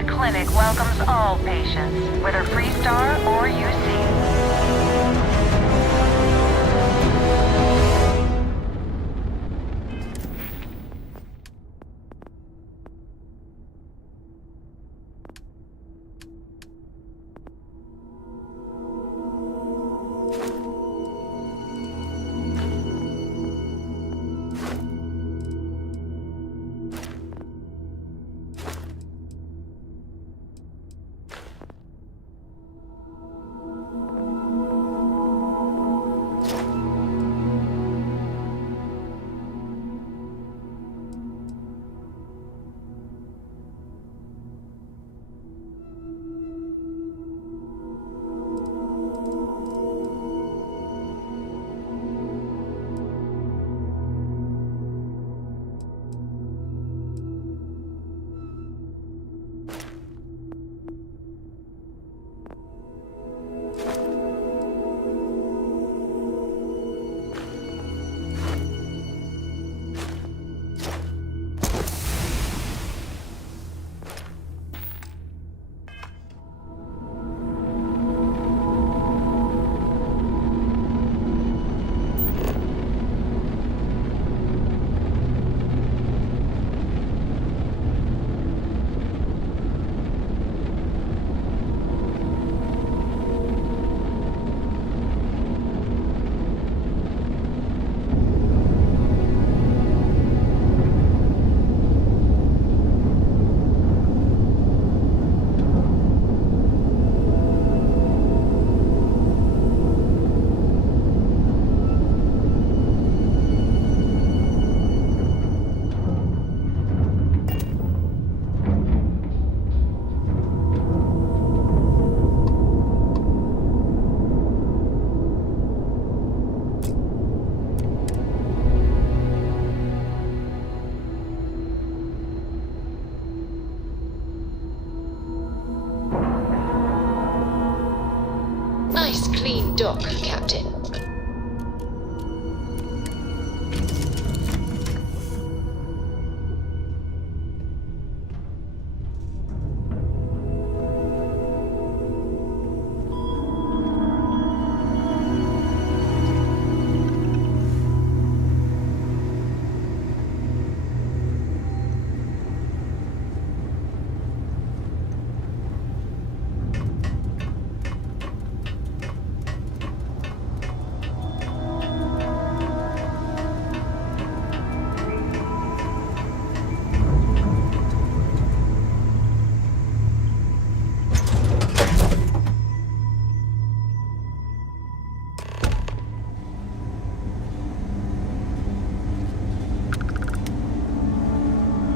The clinic welcomes all patients, whether Freestar or UC. Nice clean dock, Captain.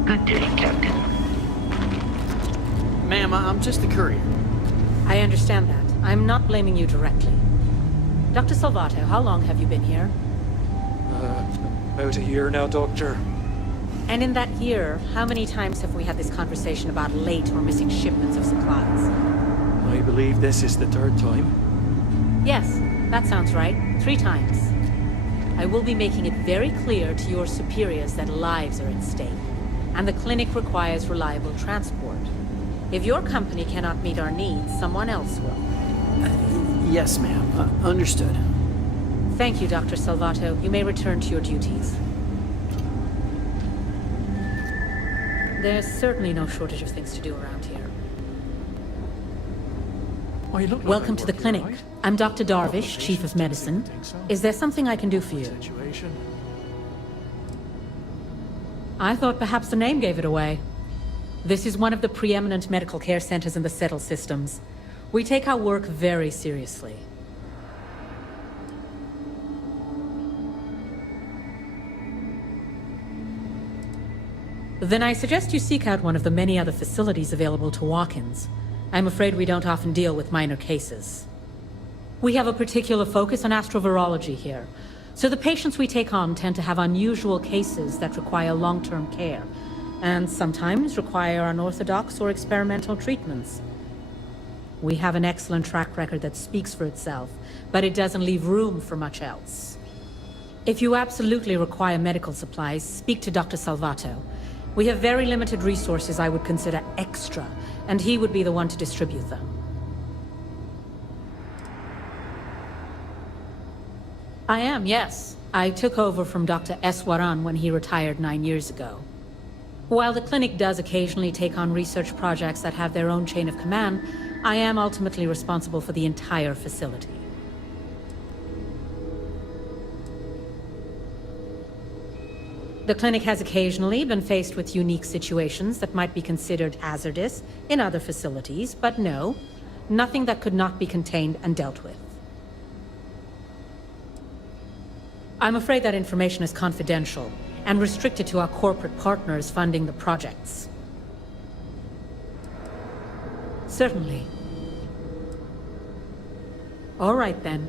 Good day, Captain. Ma'am, I'm just the courier. I understand that. I'm not blaming you directly. Dr. Salvato, how long have you been here? About a year now, Doctor. And in that year, how many times have we had this conversation about late or missing shipments of supplies? I believe this is the third time. Yes, that sounds right. 3 times. I will be making it very clear to your superiors that lives are at stake, and the clinic requires reliable transport. If your company cannot meet our needs, someone else will. Yes, ma'am. Understood. Thank you, Dr. Salvato. You may return to your duties. There's certainly no shortage of things to do around here. Oh, you look like Welcome I to the work clinic. here, right? I'm Dr. Darvish, Chief of Medicine. Think so? Is there something I can do for you? Situation. I thought perhaps the name gave it away. This is one of the preeminent medical care centers in the Settle systems. We take our work very seriously. Then I suggest you seek out one of the many other facilities available to walk-ins. I'm afraid we don't often deal with minor cases. We have a particular focus on astrovirology here, so the patients we take on tend to have unusual cases that require long-term care, and sometimes require unorthodox or experimental treatments. We have an excellent track record that speaks for itself, but it doesn't leave room for much else. If you absolutely require medical supplies, speak to Dr. Salvato. We have very limited resources I would consider extra, and he would be the one to distribute them. I am, yes. I took over from Dr. Eswaran when he retired 9 years ago. While the clinic does occasionally take on research projects that have their own chain of command, I am ultimately responsible for the entire facility. The clinic has occasionally been faced with unique situations that might be considered hazardous in other facilities, but no, nothing that could not be contained and dealt with. I'm afraid that information is confidential and restricted to our corporate partners funding the projects. Certainly. All right, then.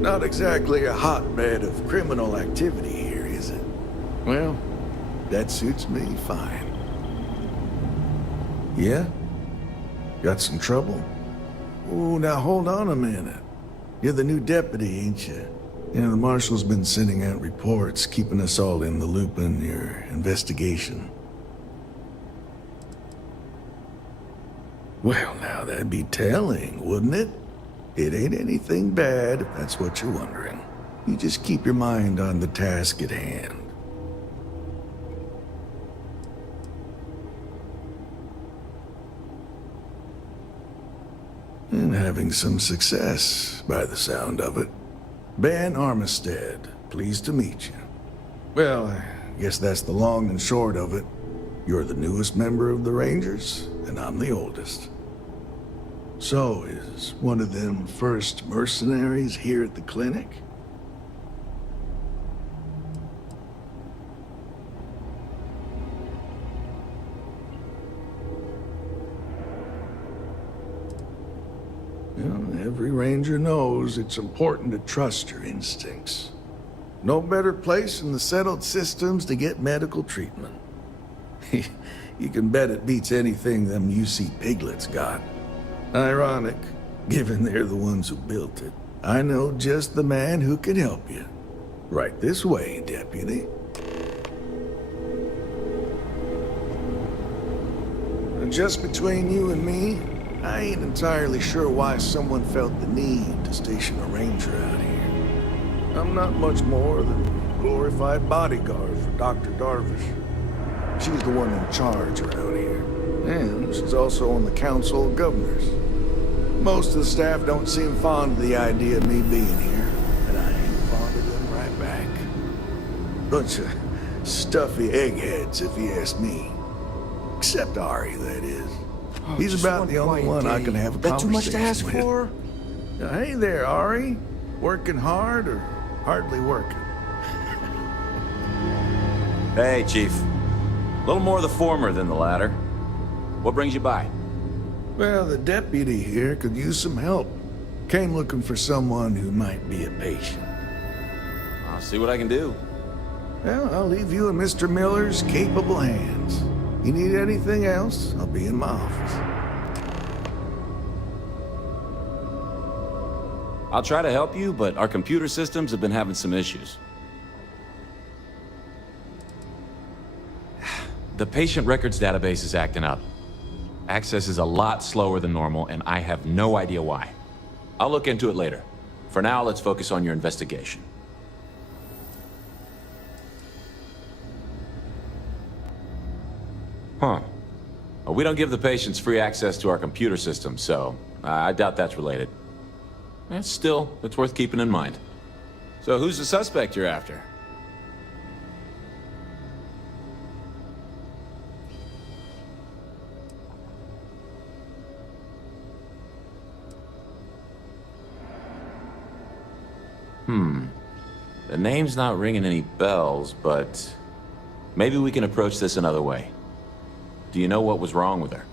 Not exactly a hotbed of criminal activity here, is it? Well, that suits me fine. Yeah? Got some trouble? Oh, now hold on a minute. You're the new deputy, ain't you? Yeah, the marshal's been sending out reports, keeping us all in the loop on your investigation. Well, now that'd be telling, wouldn't it? It ain't anything bad, if that's what you're wondering. You just keep your mind on the task at hand. And having some success, by the sound of it. Ben Armistead, pleased to meet you. Well, I guess that's the long and short of it. You're the newest member of the Rangers, and I'm the oldest. So, is one of them first mercenaries here at the clinic? Well, every ranger knows it's important to trust your instincts. No better place in the settled systems to get medical treatment. You can bet it beats anything them UC piglets got. Ironic, given they're the ones who built it. I know just the man who can help you. Right this way, Deputy. And just between you and me, I ain't entirely sure why someone felt the need to station a ranger out here. I'm not much more than a glorified bodyguard for Dr. Darvish. She's the one in charge around here. And she's also on the Council of Governors. Most of the staff don't seem fond of the idea of me being here, and I ain't fond of them right back. Bunch of stuffy eggheads, if you ask me. Except Ari, that is. Oh, He's just about the only quiet one I day. can have a That too much to ask conversation with. for? Hey there, Ari. Working hard or hardly working? Hey, Chief. A little more the former than the latter. What brings you by? Well, the deputy here could use some help. Came looking for someone who might be a patient. I'll see what I can do. Well, I'll leave you in Mr. Miller's capable hands. You need anything else, I'll be in my office. I'll try to help you, but our computer systems have been having some issues. The patient records database is acting up. Access is a lot slower than normal, and I have no idea why. I'll look into it later. For now, let's focus on your investigation. Huh. Well, we don't give the patients free access to our computer system, so I doubt that's related. Still, it's worth keeping in mind. So who's the suspect you're after? The name's not ringing any bells, but maybe we can approach this another way. Do you know what was wrong with her?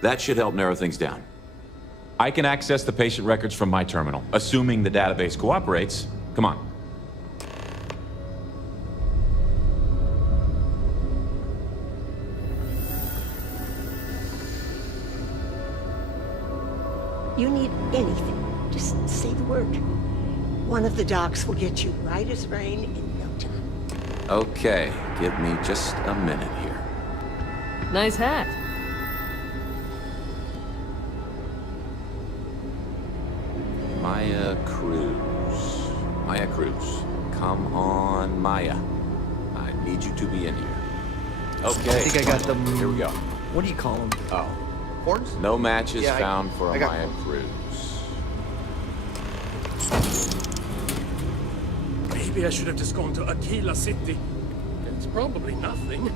That should help narrow things down. I can access the patient records from my terminal, assuming the database cooperates. Come on. You need anything, just say the word. One of the docs will get you right as rain in no time. Okay, give me just a minute here. Nice hat. Maya Cruz. Maya Cruz. Come on, Maya. I need you to be in here. Okay. I think I got them. Here we go. What do you call them? Oh. Horns? No matches Yeah, found for I a got Maya one. Cruz. Maybe I should have just gone to Aquila City. It's probably nothing.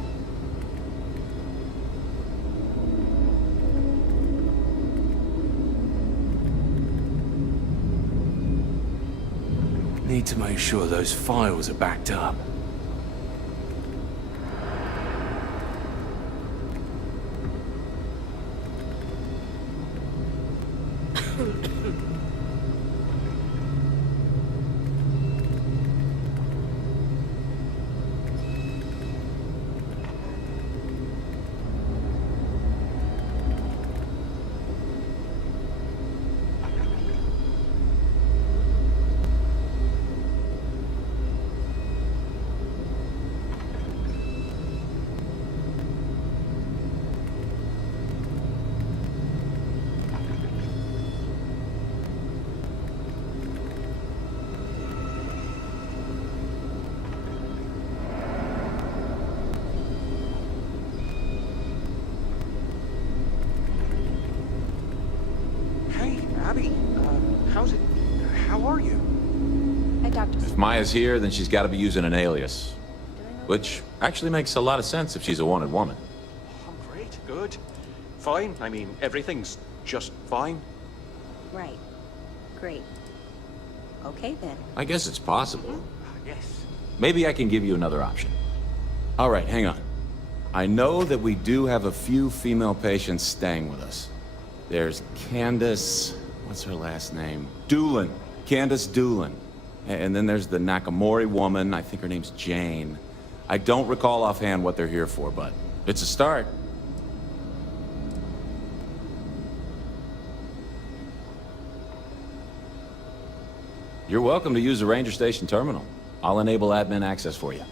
Need to make sure those files are backed up. Hey, Abby. How's it? How are you? If Maya's here, then she's got to be using an alias. Which actually makes a lot of sense if she's a wanted woman. I'm great. Good. Fine. I mean, everything's just fine. Right. Great. Okay then. I guess it's possible. Yes. Maybe I can give you another option. All right, hang on. I know that we do have a few female patients staying with us. There's Candace... what's her last name? Doolin. Candace Doolin. And then there's the Nakamori woman. I think her name's Jane. I don't recall offhand what they're here for, but it's a start. You're welcome to use the Ranger Station terminal. I'll enable admin access for you.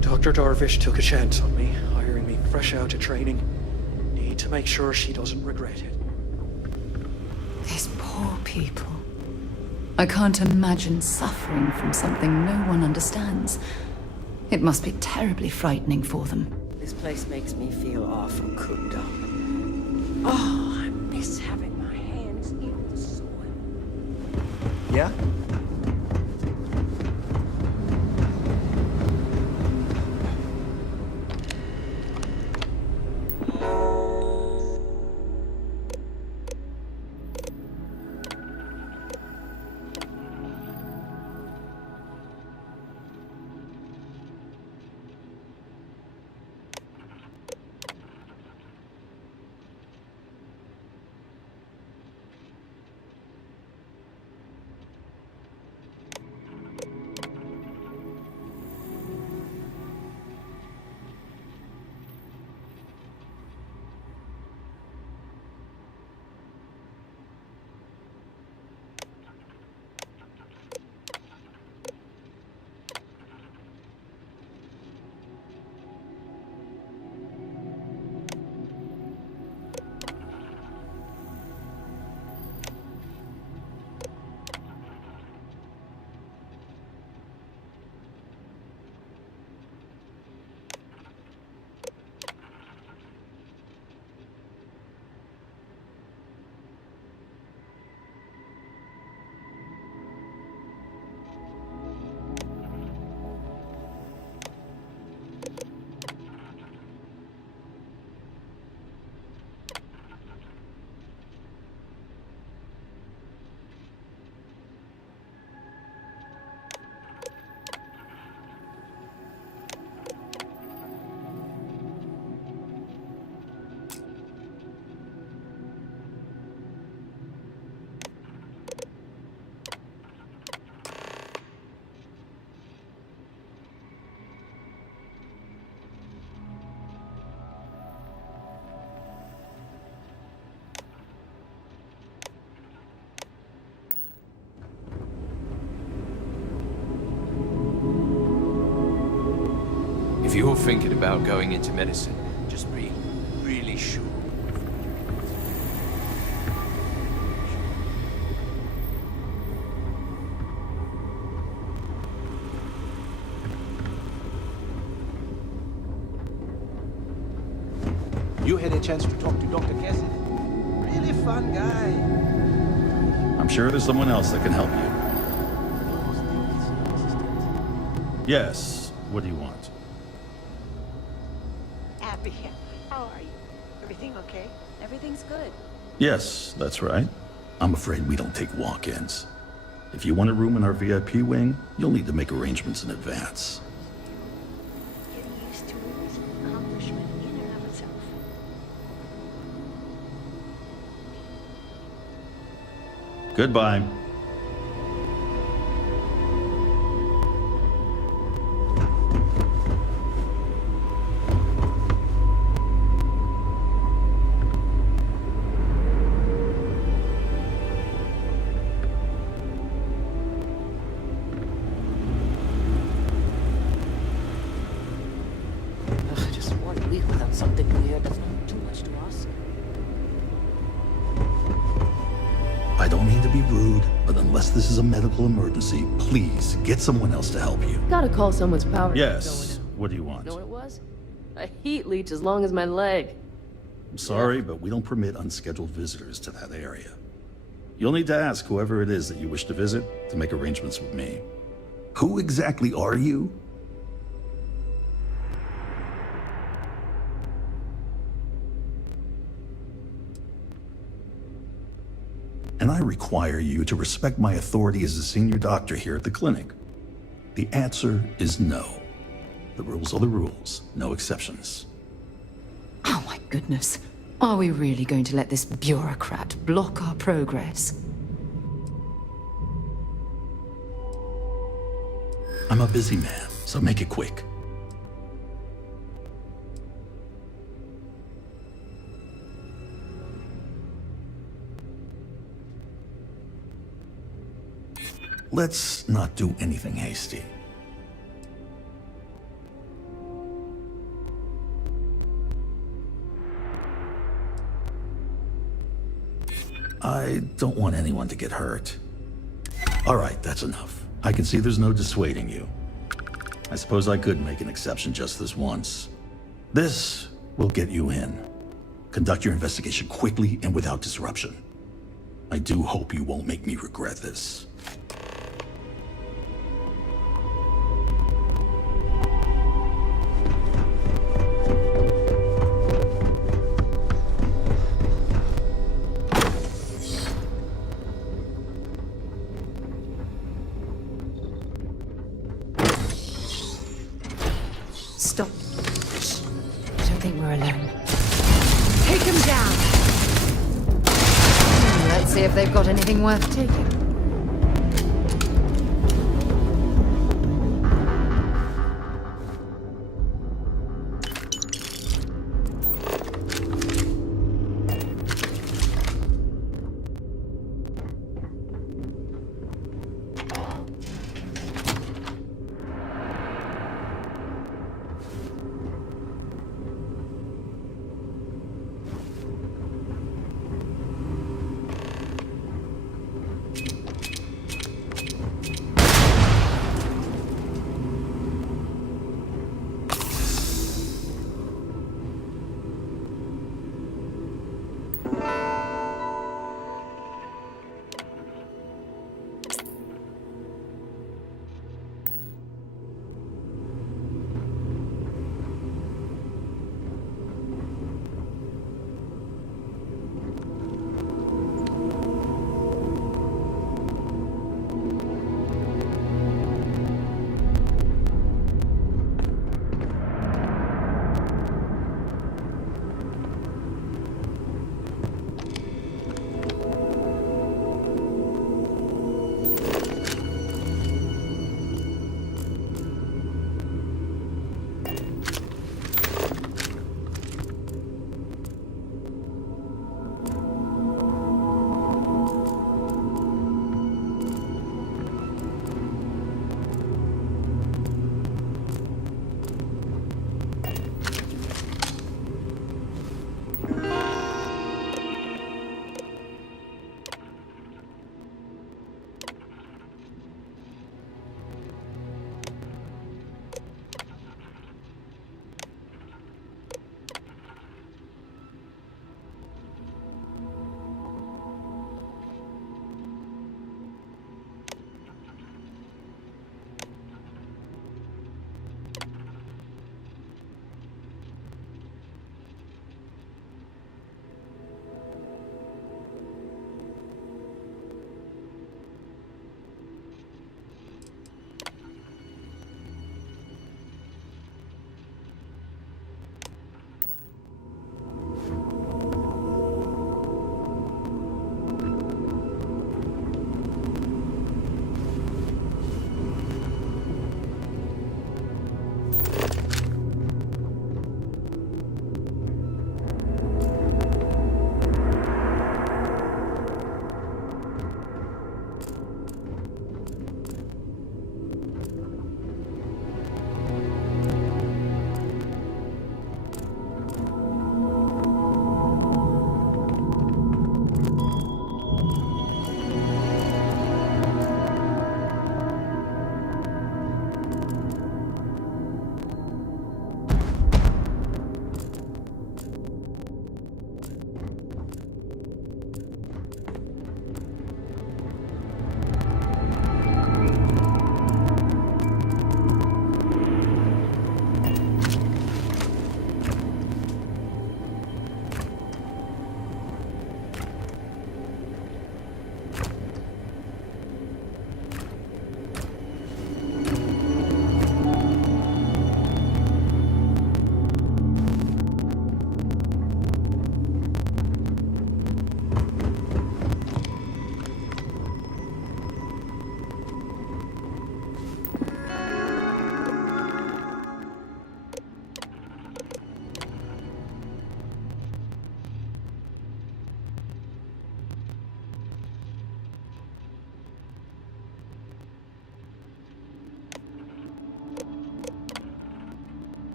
Dr. Darvish took a chance on me, hiring me fresh out of training. Need to make sure she doesn't regret it. These poor people. I can't imagine suffering from something no one understands. It must be terribly frightening for them. This place makes me feel awful cooped up. Oh, I miss having my hands in the soil. Yeah? If you're thinking about going into medicine, just be really sure. You had a chance to talk to Dr. Cassidy. Really fun guy. I'm sure there's someone else that can help you. Yes, what do you want? Abby, how are you? Everything okay? Everything's good. Yes, that's right. I'm afraid we don't take walk-ins. If you want a room in our VIP wing, you'll need to make arrangements in advance. Getting used to it is an accomplishment in and of itself. Goodbye. Just 1 week without something weird. That's not too much to ask. I don't mean to be rude, but unless this is a medical emergency, please get someone else to help you. Gotta call someone's power. Yes, what do you want? You know what it was? A heat leech as long as my leg. I'm sorry, but we don't permit unscheduled visitors to that area. You'll need to ask whoever it is that you wish to visit to make arrangements with me. Who exactly are you? And I require you to respect my authority as a senior doctor here at the clinic. The answer is no. The rules are the rules, no exceptions. Oh my goodness. Are we really going to let this bureaucrat block our progress? I'm a busy man, so make it quick. Let's not do anything hasty. I don't want anyone to get hurt. All right, that's enough. I can see there's no dissuading you. I suppose I could make an exception just this once. This will get you in. Conduct your investigation quickly and without disruption. I do hope you won't make me regret this. Stop. Shh. I don't think we're alone. Take them down! Let's see if they've got anything worth taking.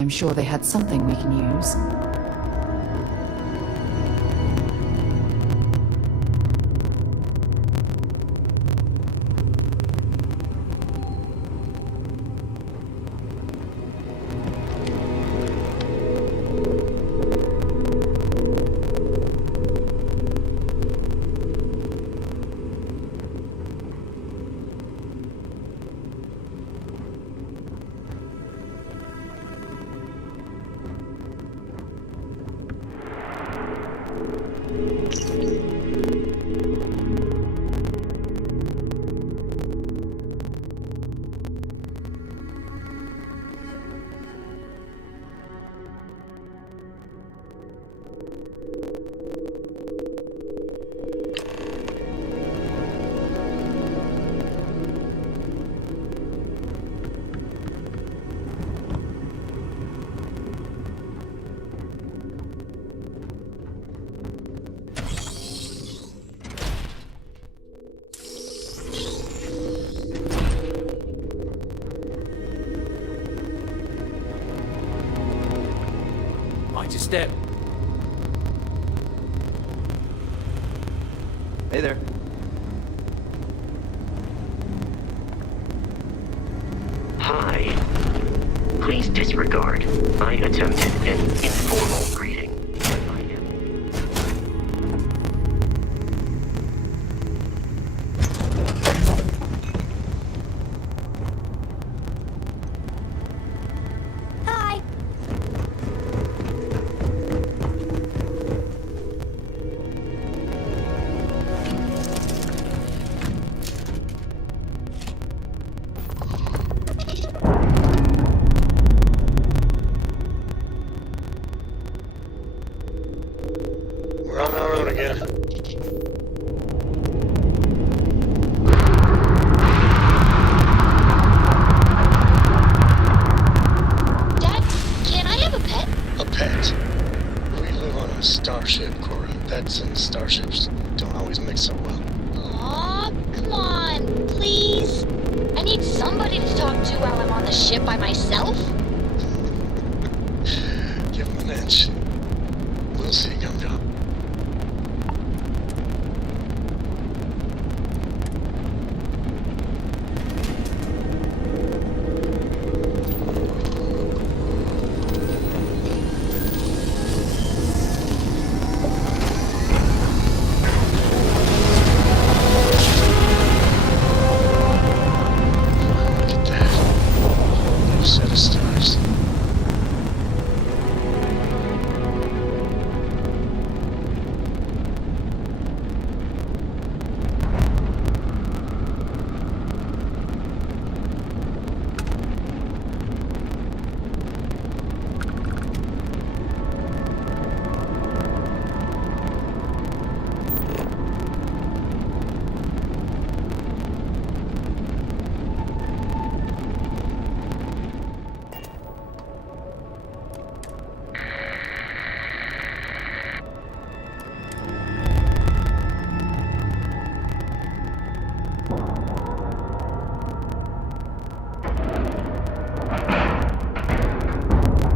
I'm sure they had something we can use. Watch your step. Hey there. Hi. Please disregard. I attempted an informal greeting. I am... Hi. We're on our own again. Dad, can I have a pet? A pet. We live on a starship, Cora. Pets and starships don't always mix so well. Aw, come on, please. I need somebody to talk to while I'm on the ship by myself. Give him an inch. We'll see, Gum-Gum. Look at that. New set of stars.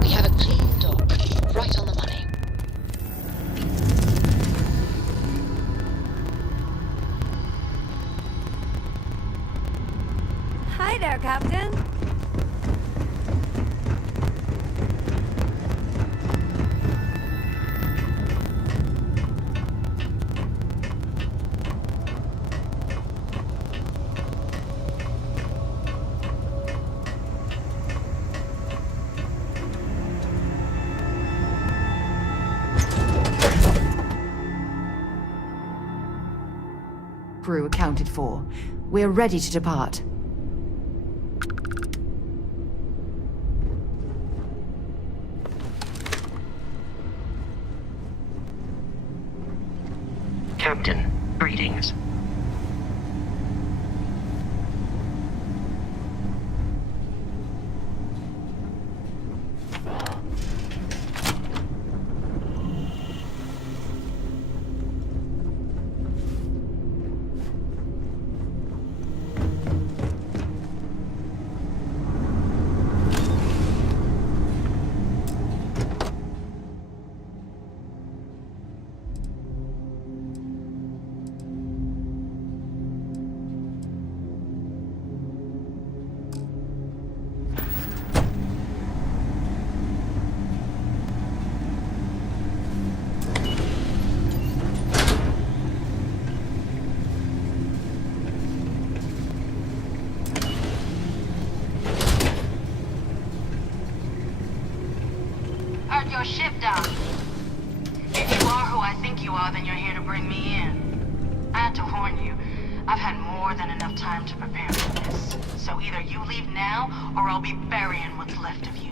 We have a clean dock, right on the money. Hi there, Captain. Crew accounted for. We're ready to depart. Captain, greetings. you are than you're here to bring me in. I had to warn you. I've had more than enough time to prepare for this. So either you leave now, or I'll be burying what's left of you.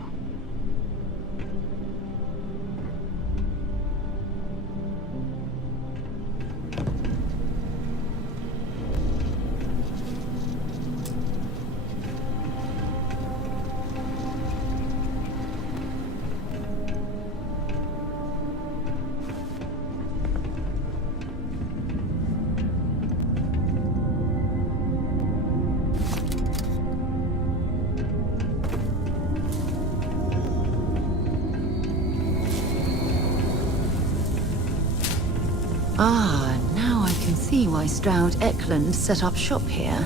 Ah, now I can see why Stroud Eklund set up shop here.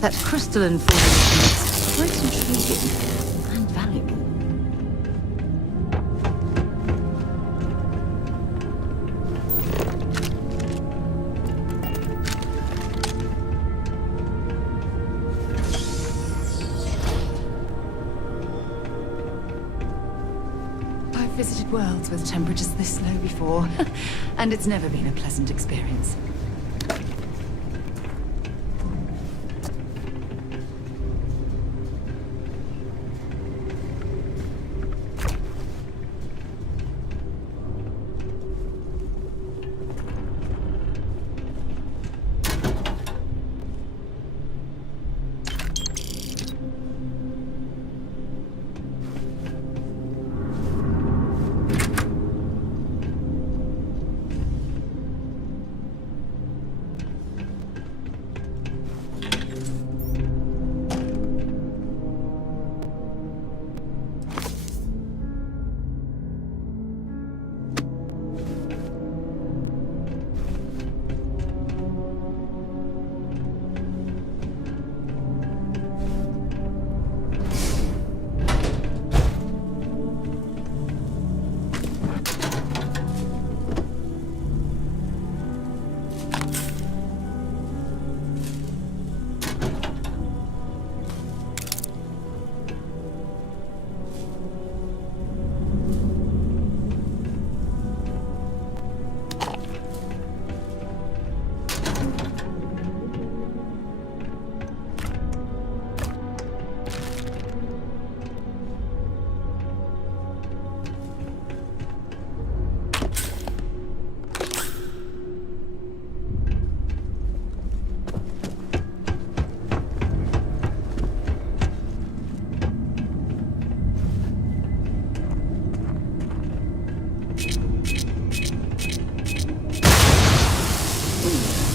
That crystalline formation is quite intriguing and valuable. I've visited worlds with temperatures this low before, and it's never been a pleasant experience.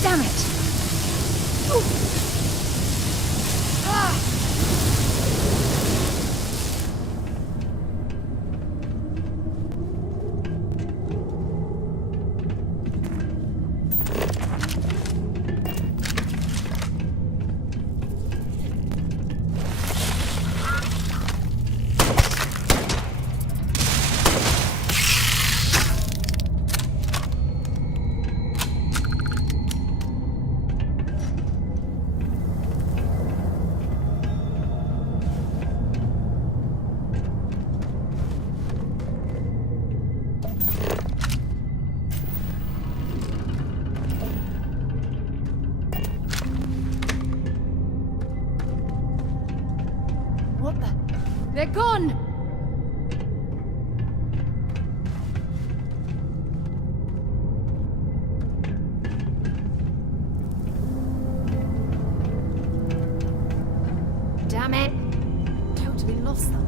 Damn it! What the? They're gone! Damn it! Totally lost them.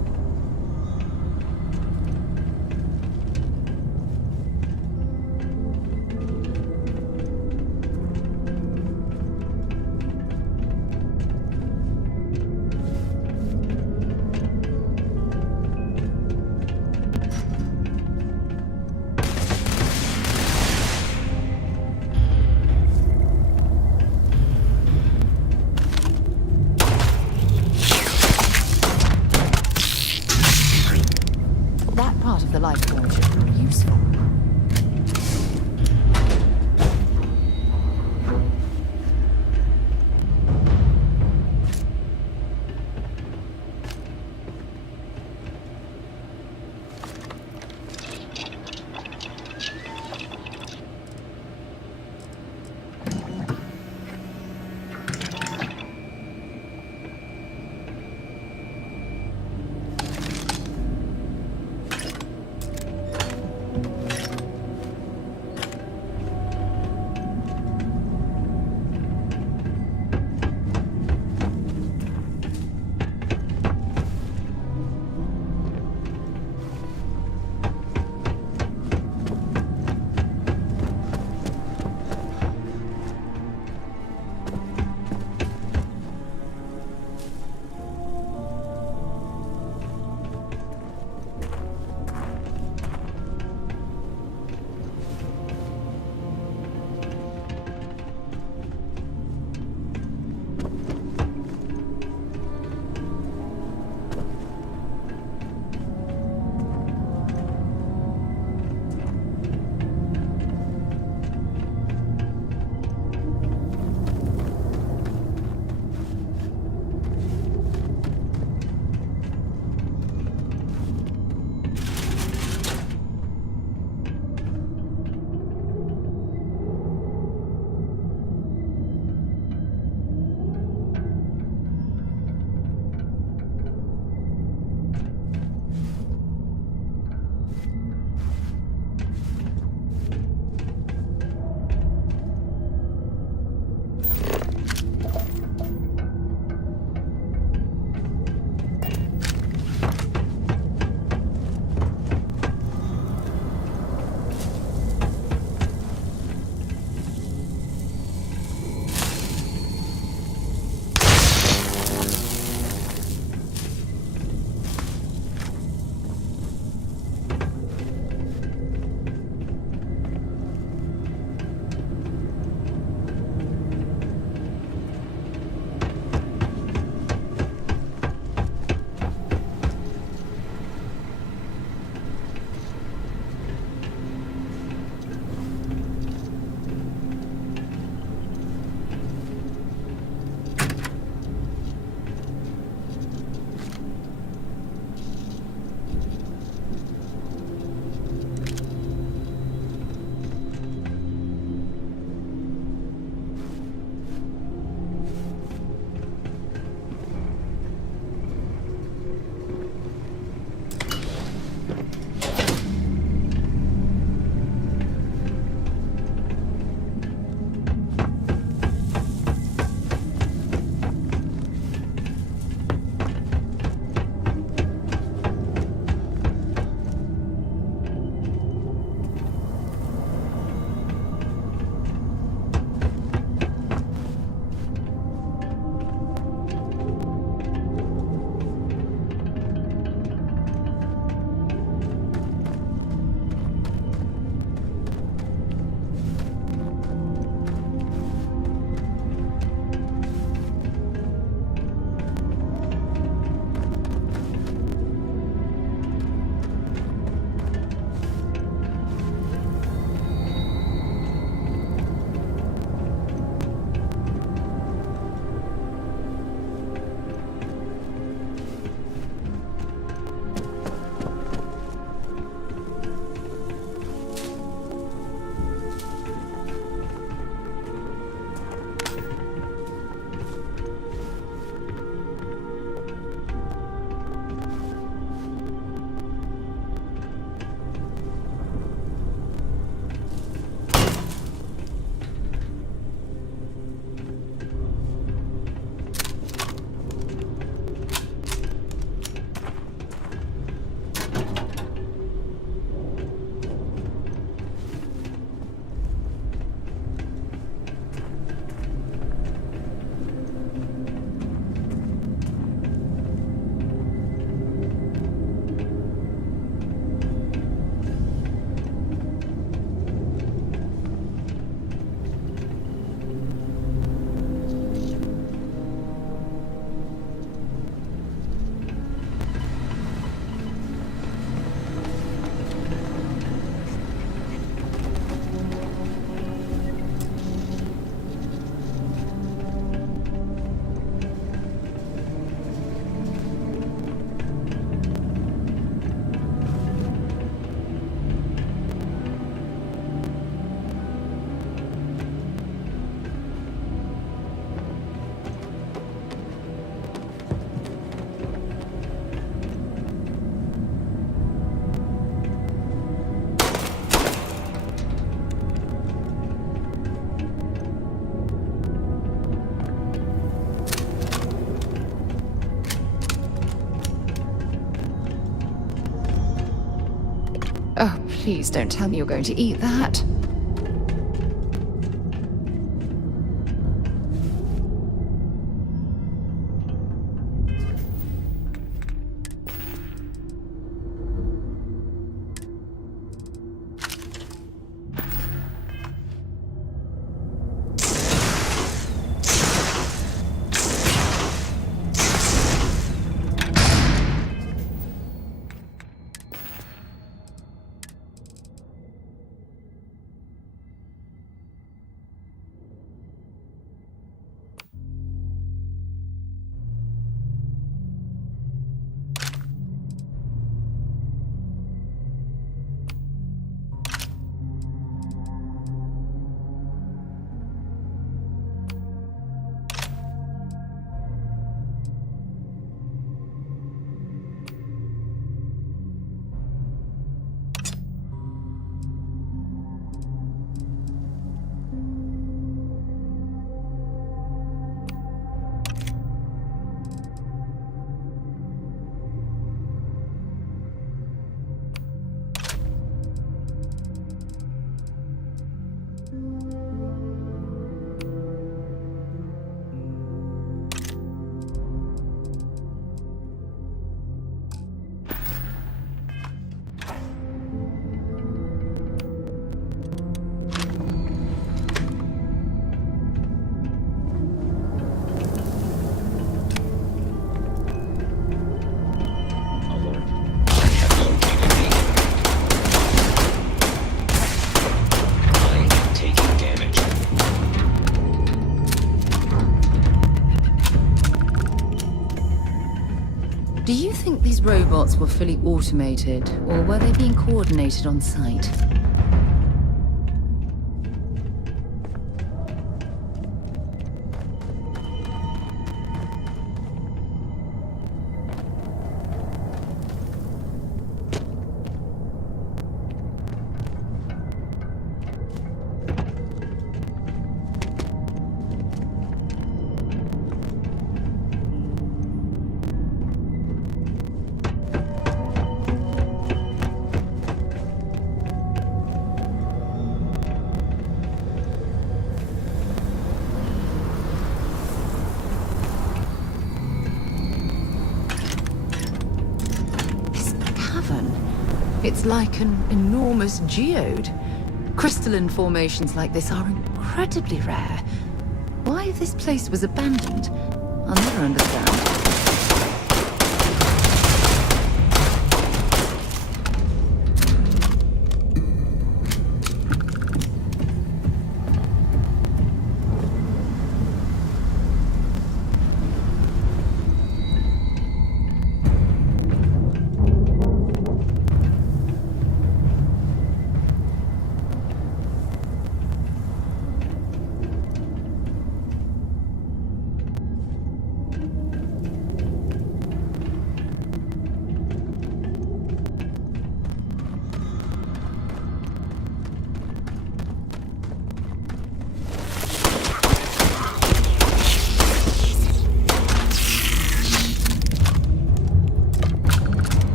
Please don't tell me you're going to eat that. Do you think these robots were fully automated, or were they being coordinated on site? It's like an enormous geode. Crystalline formations like this are incredibly rare. Why this place was abandoned, I'll never understand.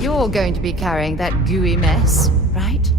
You're going to be carrying that gooey mess, right?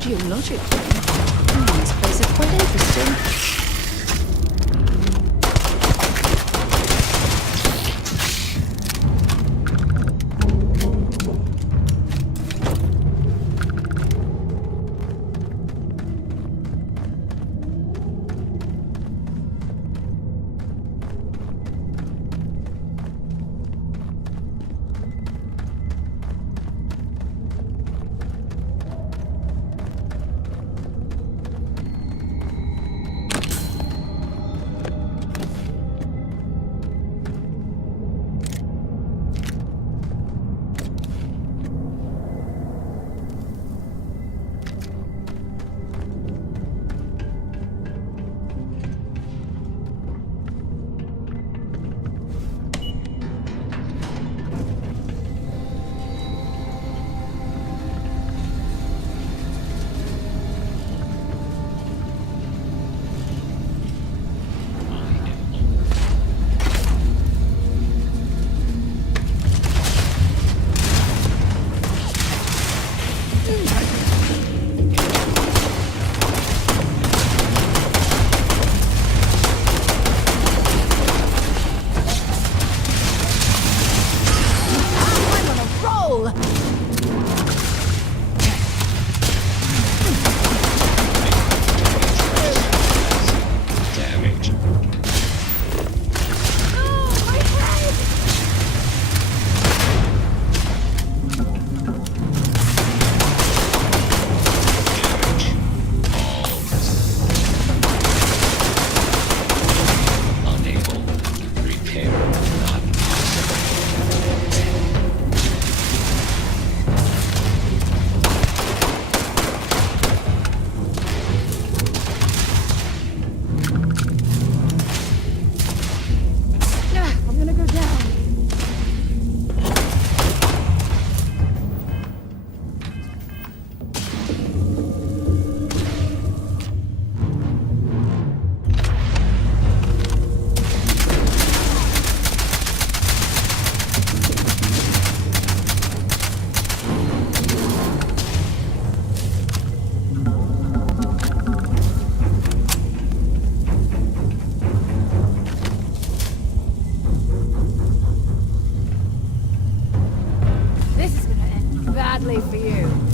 Geologically, this place is quite interesting. For you.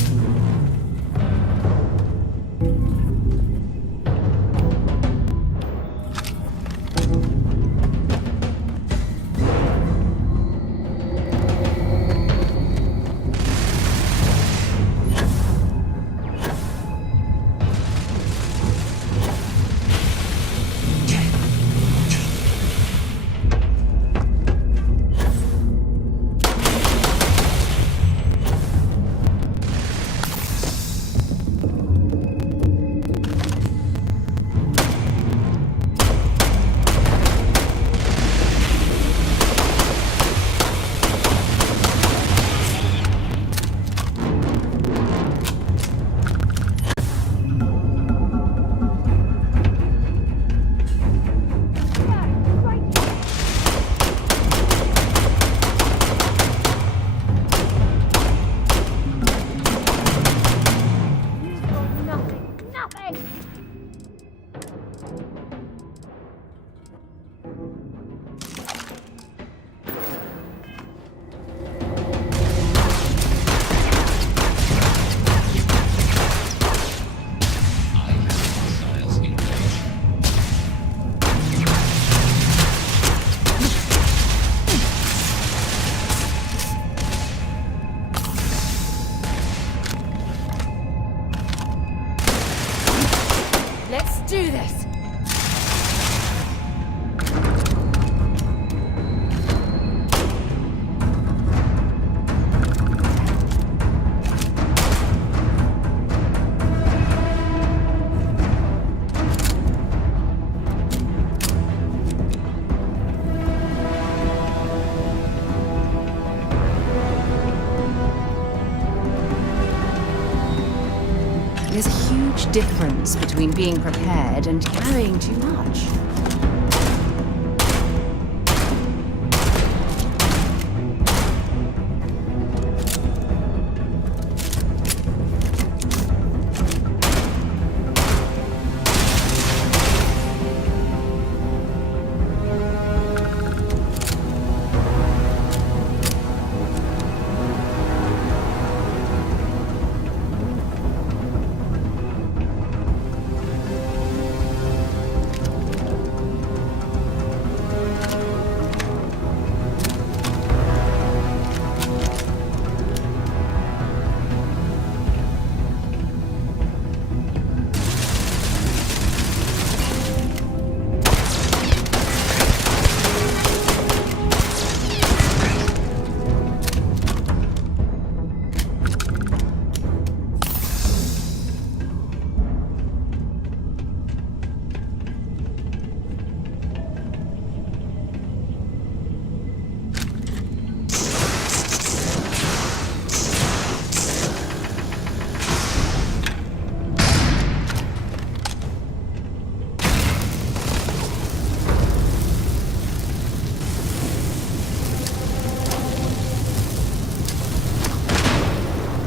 There's a huge difference between being prepared and carrying too much.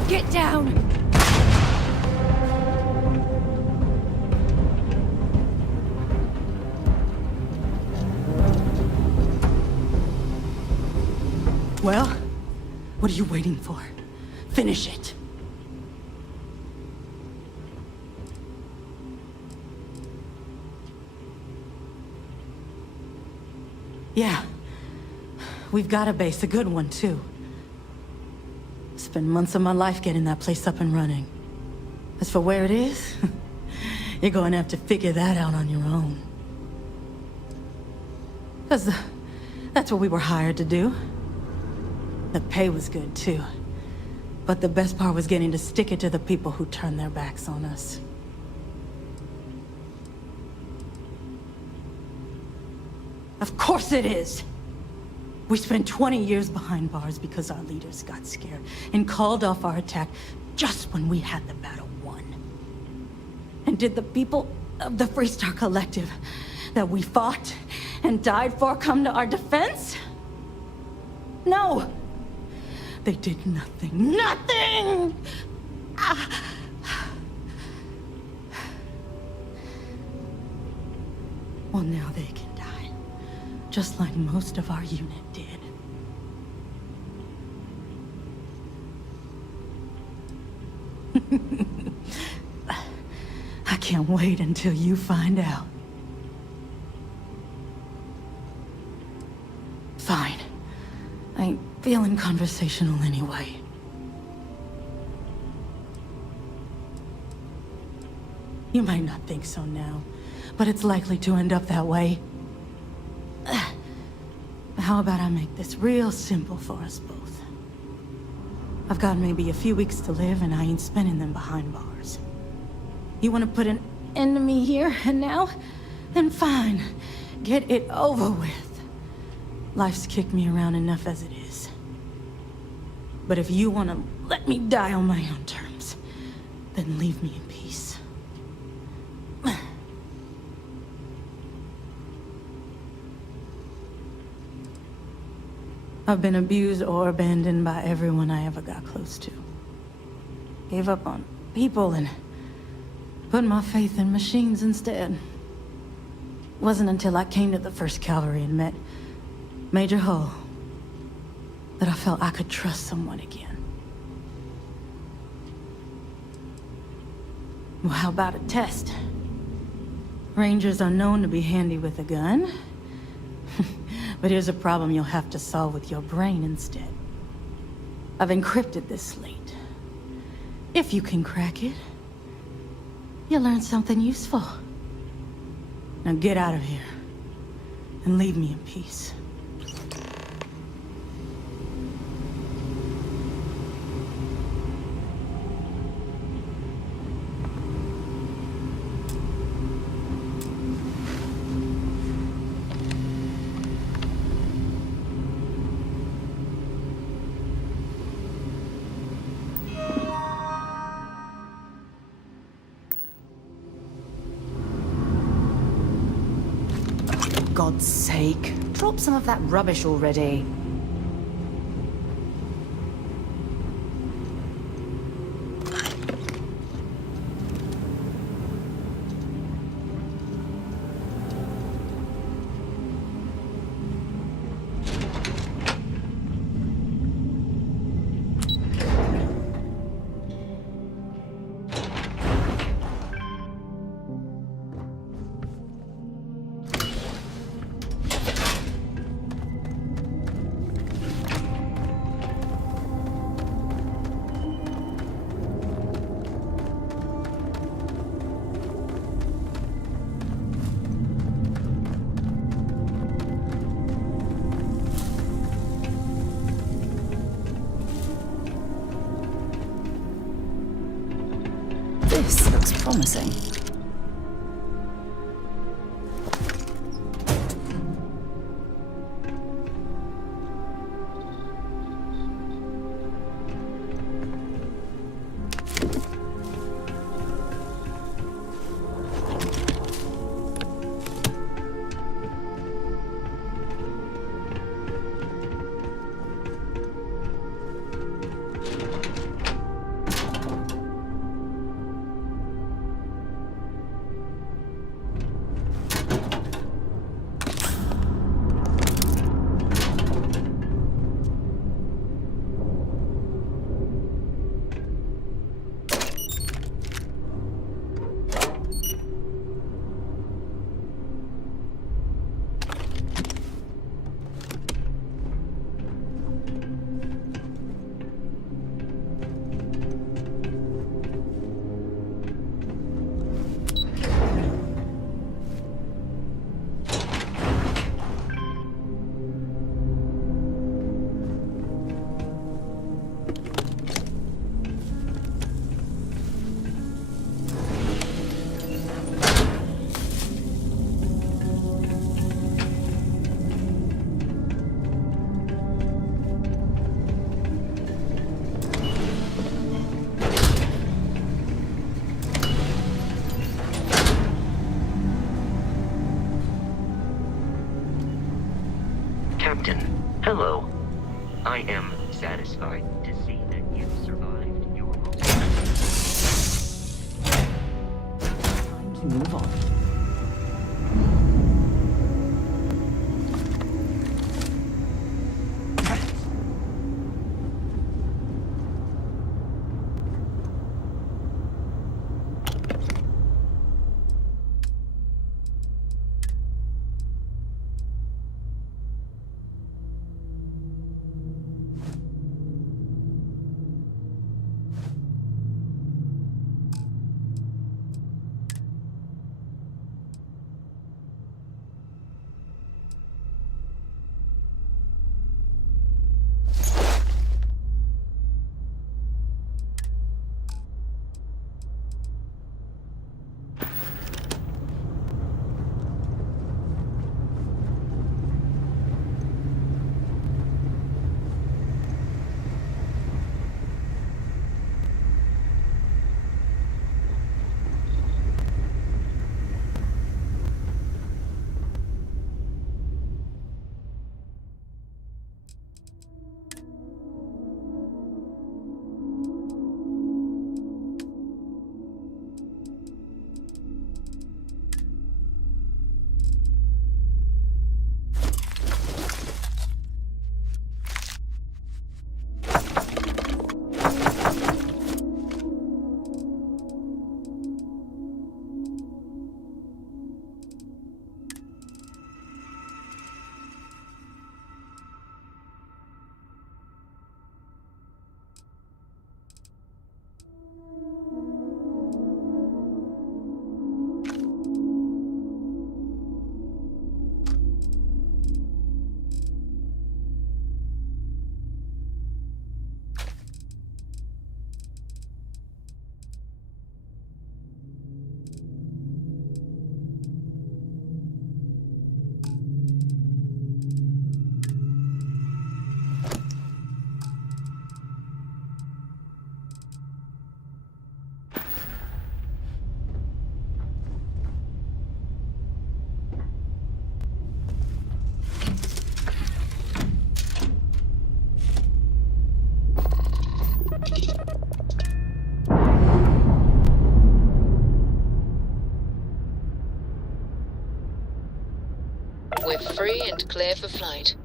Get down! Well, what are you waiting for? Finish it. Yeah. We've got a base, a good one, too. Spent months of my life getting that place up and running. As for where it is, you're going to have to figure that out on your own. Because that's what we were hired to do. The pay was good, too. But the best part was getting to stick it to the people who turned their backs on us. Of course it is! We spent 20 years behind bars because our leaders got scared and called off our attack just when we had the battle won. And did the people of the Freestar Collective that we fought and died for come to our defense? No! They did nothing. Nothing! Well, now they can die. Just like most of our unit did. I can't wait until you find out. Fine. I ain't feeling conversational anyway. You might not think so now, but it's likely to end up that way. How about I make this real simple for us both? I've got maybe a few weeks to live, and I ain't spending them behind bars. You want to put an end to me here and now? Then fine. Get it over with. Life's kicked me around enough as it is. But if you want to let me die on my own terms, then leave me in peace. I've been abused or abandoned by everyone I ever got close to. Gave up on people and put my faith in machines instead. Wasn't until I came to the 1st Cavalry and met Major Hull that I felt I could trust someone again. Well, how about a test? Rangers are known to be handy with a gun. But here's a problem you'll have to solve with your brain instead. I've encrypted this slate. If you can crack it, you'll learn something useful. Now get out of here and leave me in peace. God's sake, drop some of that rubbish already. This looks promising. Captain, hello. I am satisfied to see that you survived your most... Time to move on. Ship free and clear for flight.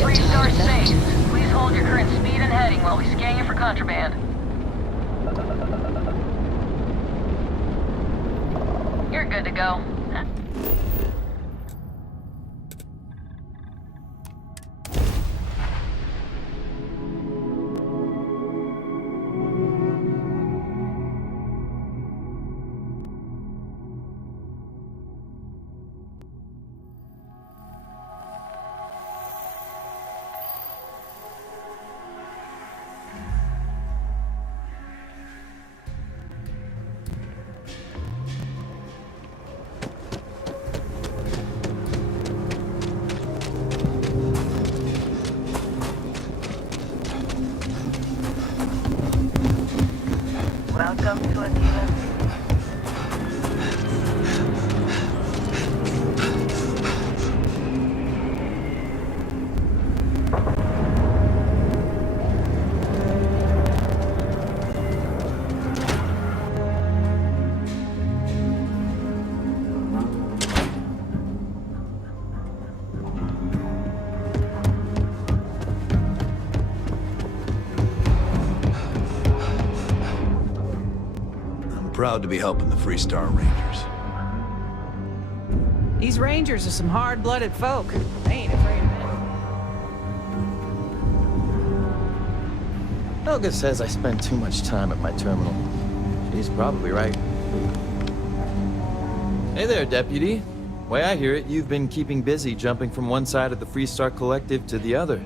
Freestar safe. Please hold your current speed and heading while we scan you for contraband. You're good to go. Welcome to a Proud to be helping the Freestar Rangers. These Rangers are some hard-blooded folk. They ain't afraid of it. Helga says I spend too much time at my terminal. She's probably right. Hey there, Deputy. Way I hear it, you've been keeping busy jumping from one side of the Freestar Collective to the other.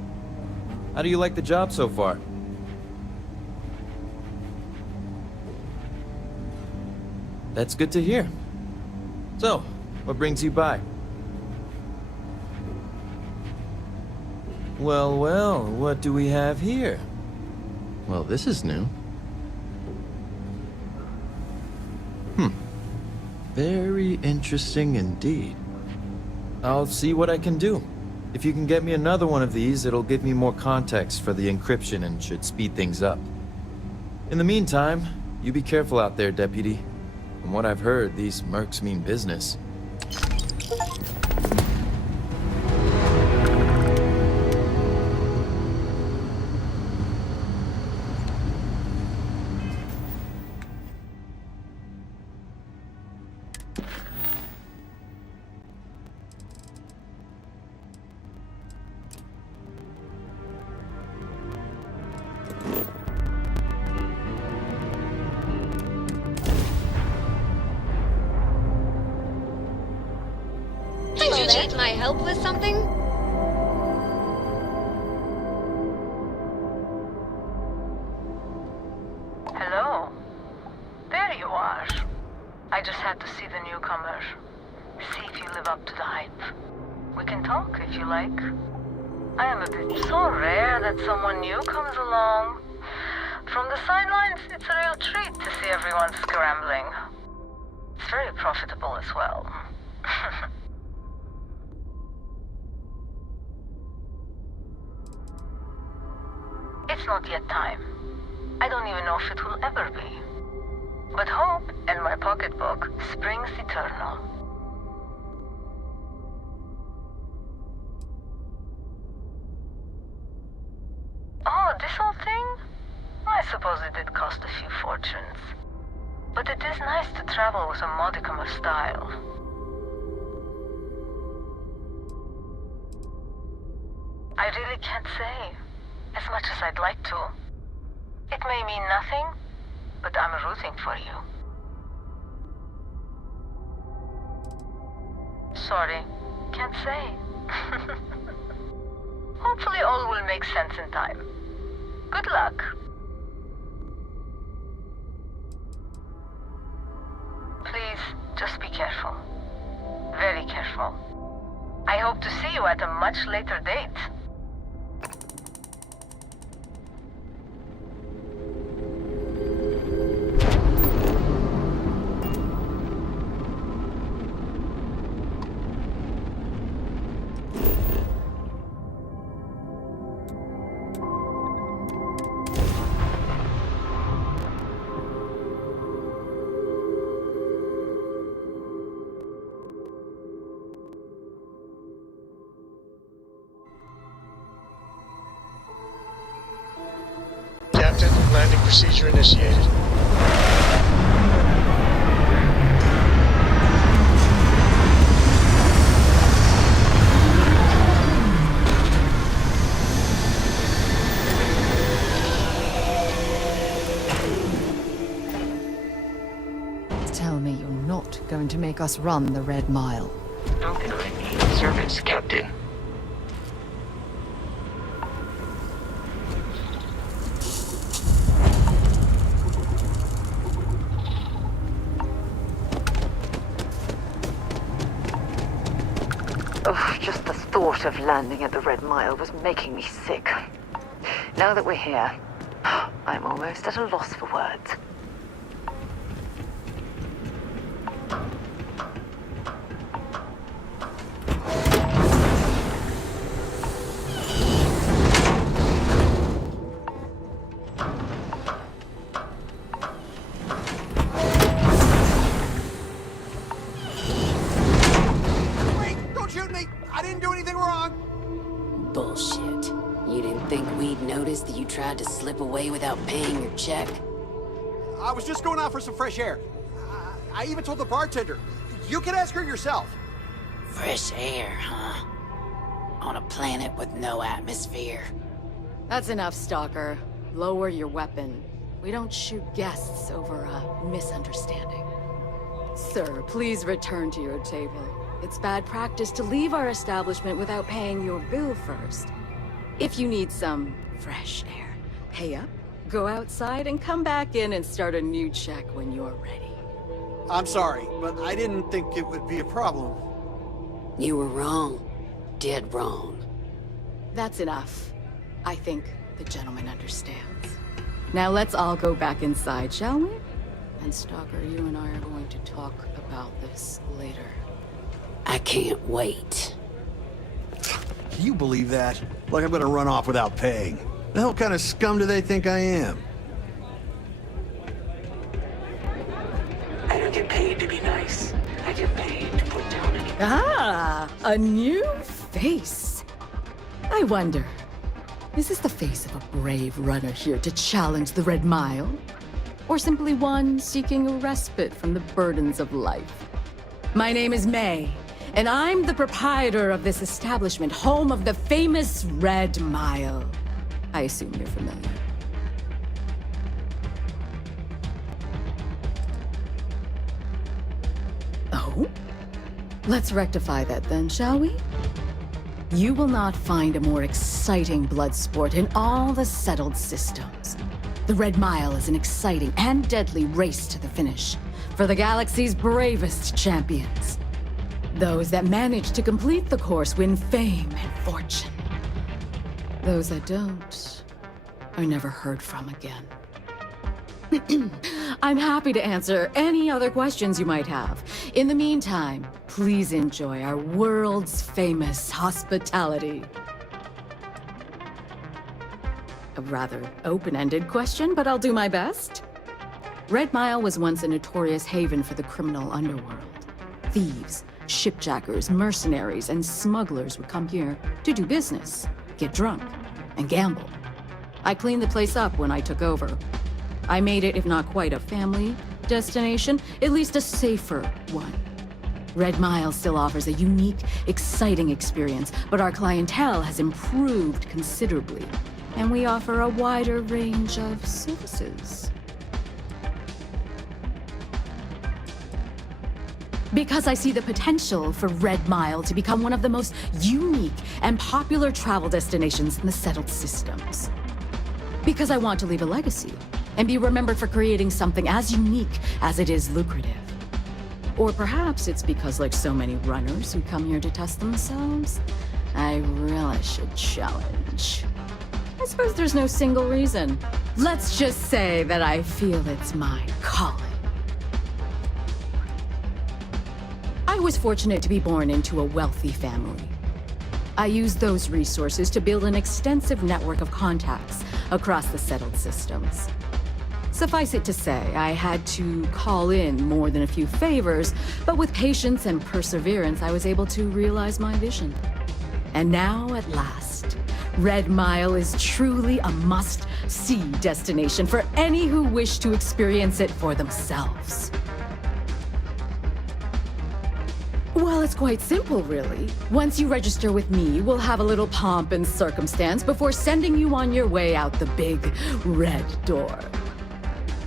How do you like the job so far? That's good to hear. So, what brings you by? Well, well, what do we have here? Well, this is new. Very interesting indeed. I'll see what I can do. If you can get me another one of these, it'll give me more context for the encryption and should speed things up. In the meantime, you be careful out there, Deputy. From what I've heard, these mercs mean business. Can I help with something? Hello. There you are. I just had to see the newcomer. See if you live up to the hype. We can talk if you like. I am a bit so rare that someone new comes along. From the sidelines, it's a real treat to see everyone scrambling. It's very profitable as well. It's not yet time. I don't even know if it will ever be. But hope and my pocketbook springs eternal. Oh, this whole thing? I suppose it did cost a few fortunes. But it is nice to travel with a modicum of style. I really can't say. As much as I'd like to. It may mean nothing, but I'm rooting for you. Sorry, can't say. Hopefully all will make sense in time. Good luck. Just be careful. Very careful. I hope to see you at a much later date. Captain, landing procedure initiated. Tell me you're not going to make us run the Red Mile. How can I be of service, Captain? Oh, just the thought of landing at the Red Mile was making me sick. Now that we're here, I'm almost at a loss for words. Bullshit. You didn't think we'd notice that you tried to slip away without paying your check? I was just going out for some fresh air. I even told the bartender. You can ask her yourself. Fresh air, huh? On a planet with no atmosphere. That's enough, Stalker. Lower your weapon. We don't shoot guests over a misunderstanding. Sir, please return to your table. It's bad practice to leave our establishment without paying your bill first. If you need some fresh air, pay up, go outside, and come back in and start a new check when you're ready. I'm sorry, but I didn't think it would be a problem. You were wrong. Dead wrong. That's enough. I think the gentleman understands. Now let's all go back inside, shall we? And Stalker, you and I are going to talk about this later. I can't wait. Do you believe that? Like I'm gonna run off without paying. The hell kind of scum do they think I am? I don't get paid to be nice. I get paid to put down any... Ah, a new face. I wonder, is this the face of a brave runner here to challenge the Red Mile? Or simply one seeking a respite from the burdens of life? My name is May, and I'm the proprietor of this establishment, home of the famous Red Mile. I assume you're familiar. Oh? Let's rectify that then, shall we? You will not find a more exciting blood sport in all the settled systems. The Red Mile is an exciting and deadly race to the finish for the galaxy's bravest champions. Those that manage to complete the course win fame and fortune. Those that don't are never heard from again. I'm happy to answer any other questions you might have. In the meantime, please enjoy our world's famous hospitality. A rather open-ended question, but I'll do my best. Red Mile was once a notorious haven for the criminal underworld. Thieves, shipjackers, mercenaries, and smugglers would come here to do business, get drunk, and gamble. I cleaned the place up when I took over. I made it, if not quite a family destination, at least a safer one. Red Mile still offers a unique, exciting experience, but our clientele has improved considerably, and we offer a wider range of services. Because I see the potential for Red Mile to become one of the most unique and popular travel destinations in the settled systems. Because I want to leave a legacy and be remembered for creating something as unique as it is lucrative. Or perhaps it's because, like so many runners who come here to test themselves, I relish a challenge. I suppose there's no single reason. Let's just say that I feel it's my calling. I was fortunate to be born into a wealthy family. I used those resources to build an extensive network of contacts across the settled systems. Suffice it to say, I had to call in more than a few favors, but with patience and perseverance, I was able to realize my vision. And now, at last, Red Mile is truly a must-see destination for any who wish to experience it for themselves. Well, it's quite simple, really. Once you register with me, we'll have a little pomp and circumstance before sending you on your way out the big red door.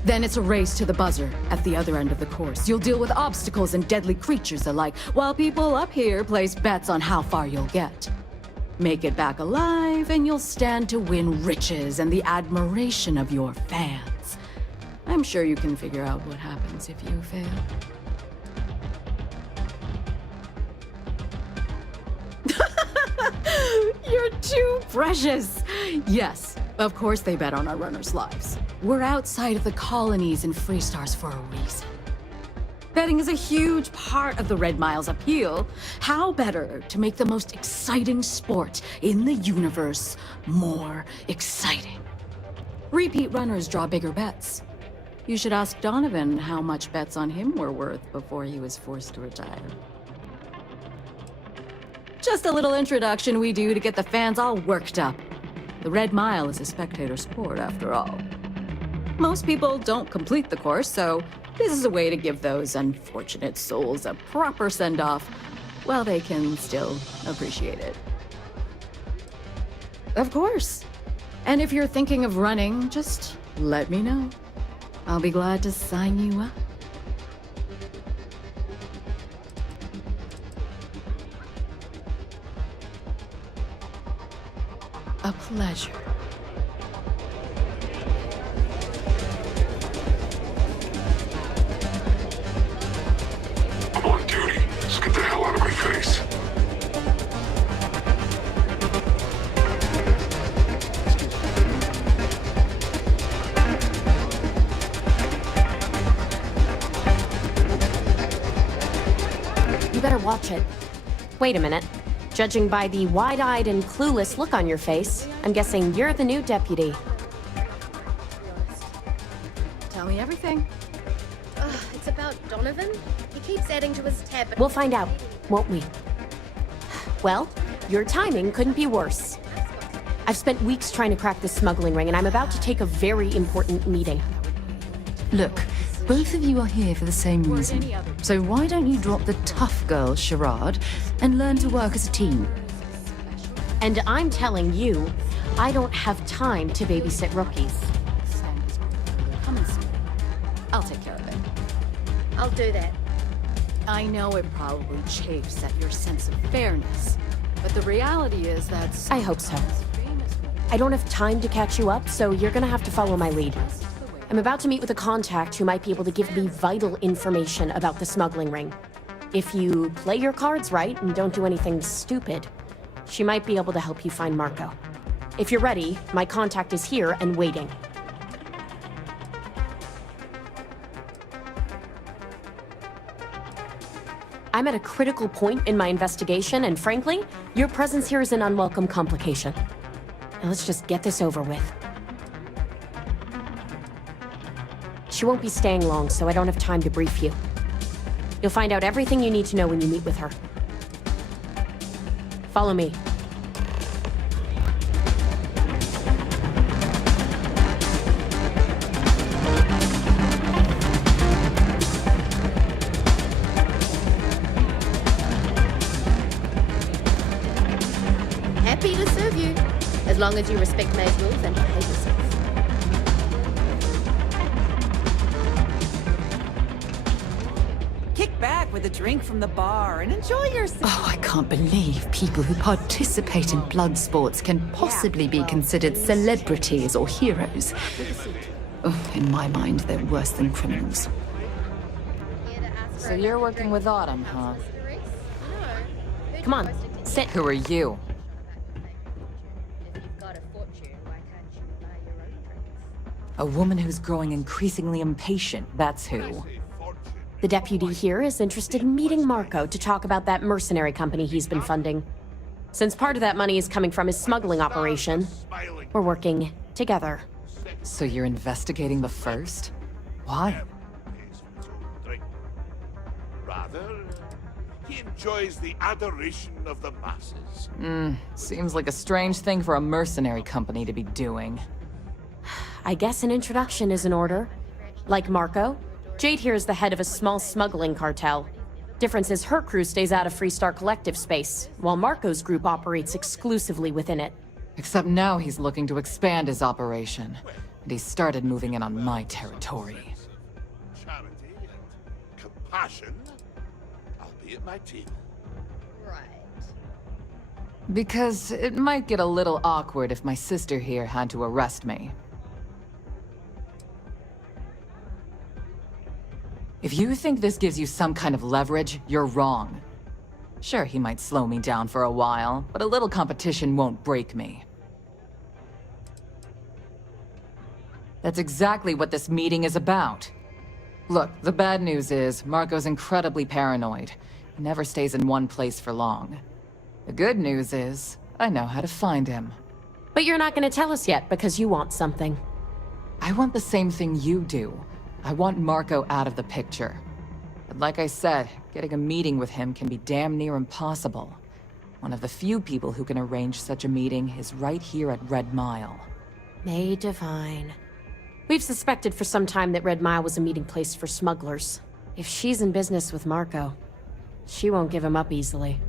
Then it's a race to the buzzer at the other end of the course. You'll deal with obstacles and deadly creatures alike, while people up here place bets on how far you'll get. Make it back alive, and you'll stand to win riches and the admiration of your fans. I'm sure you can figure out what happens if you fail. You're too precious! Yes, of course they bet on our runners' lives. We're outside of the colonies and Freestars for a reason. Betting is a huge part of the Red Mile's appeal. How better to make the most exciting sport in the universe more exciting? Repeat runners draw bigger bets. You should ask Donovan how much bets on him were worth before he was forced to retire. Just a little introduction we do to get the fans all worked up. The Red Mile is a spectator sport, after all. Most people don't complete the course, so this is a way to give those unfortunate souls a proper send-off while they can still appreciate it. Of course. And if you're thinking of running, just let me know. I'll be glad to sign you up. A pleasure. I'm on duty. Just get the hell out of my face. You better watch it. Wait a minute. Judging by the wide-eyed and clueless look on your face, I'm guessing you're the new deputy. Tell me everything. It's about Donovan. He keeps adding to his tab. We'll find out, won't we? Well, your timing couldn't be worse. I've spent weeks trying to crack this smuggling ring, and I'm about to take a very important meeting. Look, both of you are here for the same reason. So why don't you drop the tough girl charade and learn to work as a team? And I'm telling you, I don't have time to babysit rookies. Come and see. I'll take care of it. I'll do that. I know it probably chafes at your sense of fairness, but the reality is that's... I hope so. I don't have time to catch you up, so you're gonna have to follow my lead. I'm about to meet with a contact who might be able to give me vital information about the smuggling ring. If you play your cards right and don't do anything stupid, she might be able to help you find Marco. If you're ready, my contact is here and waiting. I'm at a critical point in my investigation, and frankly, your presence here is an unwelcome complication. Now let's just get this over with. She won't be staying long, so I don't have time to brief you. You'll find out everything you need to know when you meet with her. Follow me. Happy to serve you, as long as you respect May's rules and behave yourself. Kick back with a drink from the bar and enjoy yourself. Oh, I can't believe people who participate in blood sports can possibly be considered celebrities or heroes. Oh, in my mind, they're worse than criminals. Here to ask So you're working with Autumn, huh? Come on, sit. Who are you? A woman who's growing increasingly impatient, that's who. The deputy here is interested in meeting Marco to talk about that mercenary company he's been funding. Since part of that money is coming from his smuggling operation, we're working together. So you're investigating the first? Why? Rather, he enjoys the adoration of the masses. Seems like a strange thing for a mercenary company to be doing. I guess an introduction is in order. Like Marco, Jade here is the head of a small smuggling cartel. Difference is her crew stays out of Freestar collective space, while Marco's group operates exclusively within it. Except now he's looking to expand his operation, and he started moving in on my territory. Charity and compassion, I'll be at my table. Because it might get a little awkward if my sister here had to arrest me. If you think this gives you some kind of leverage, you're wrong. Sure, he might slow me down for a while, but a little competition won't break me. That's exactly what this meeting is about. Look, the bad news is, Marco's incredibly paranoid. He never stays in one place for long. The good news is, I know how to find him. But you're not going to tell us yet because you want something. I want the same thing you do. I want Marco out of the picture. But like I said, getting a meeting with him can be damn near impossible. One of the few people who can arrange such a meeting is right here at Red Mile. May Divine. We've suspected for some time that Red Mile was a meeting place for smugglers. If she's in business with Marco, she won't give him up easily.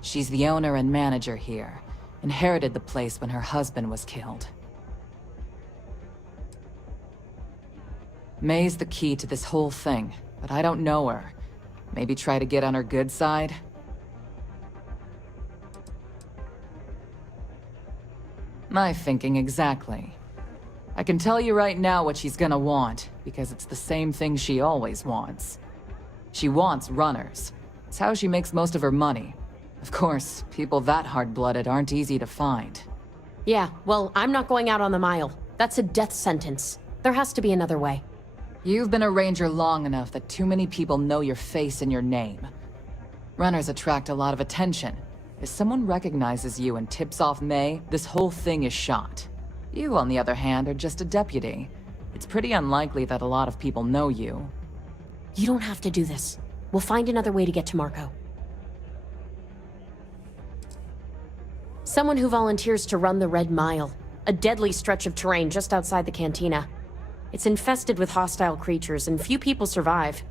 She's the owner and manager here. Inherited the place when her husband was killed. May's the key to this whole thing, but I don't know her. Maybe try to get on her good side? My thinking exactly. I can tell you right now what she's gonna want, because it's the same thing she always wants. She wants runners. It's how she makes most of her money. Of course, people that hard-blooded aren't easy to find. Yeah, well, I'm not going out on the mile. That's a death sentence. There has to be another way. You've been a ranger long enough that too many people know your face and your name. Runners attract a lot of attention. If someone recognizes you and tips off May, this whole thing is shot. You, on the other hand, are just a deputy. It's pretty unlikely that a lot of people know you. You don't have to do this. We'll find another way to get to Marco. Someone who volunteers to run the Red Mile, a deadly stretch of terrain just outside the cantina. It's infested with hostile creatures, and few people survive.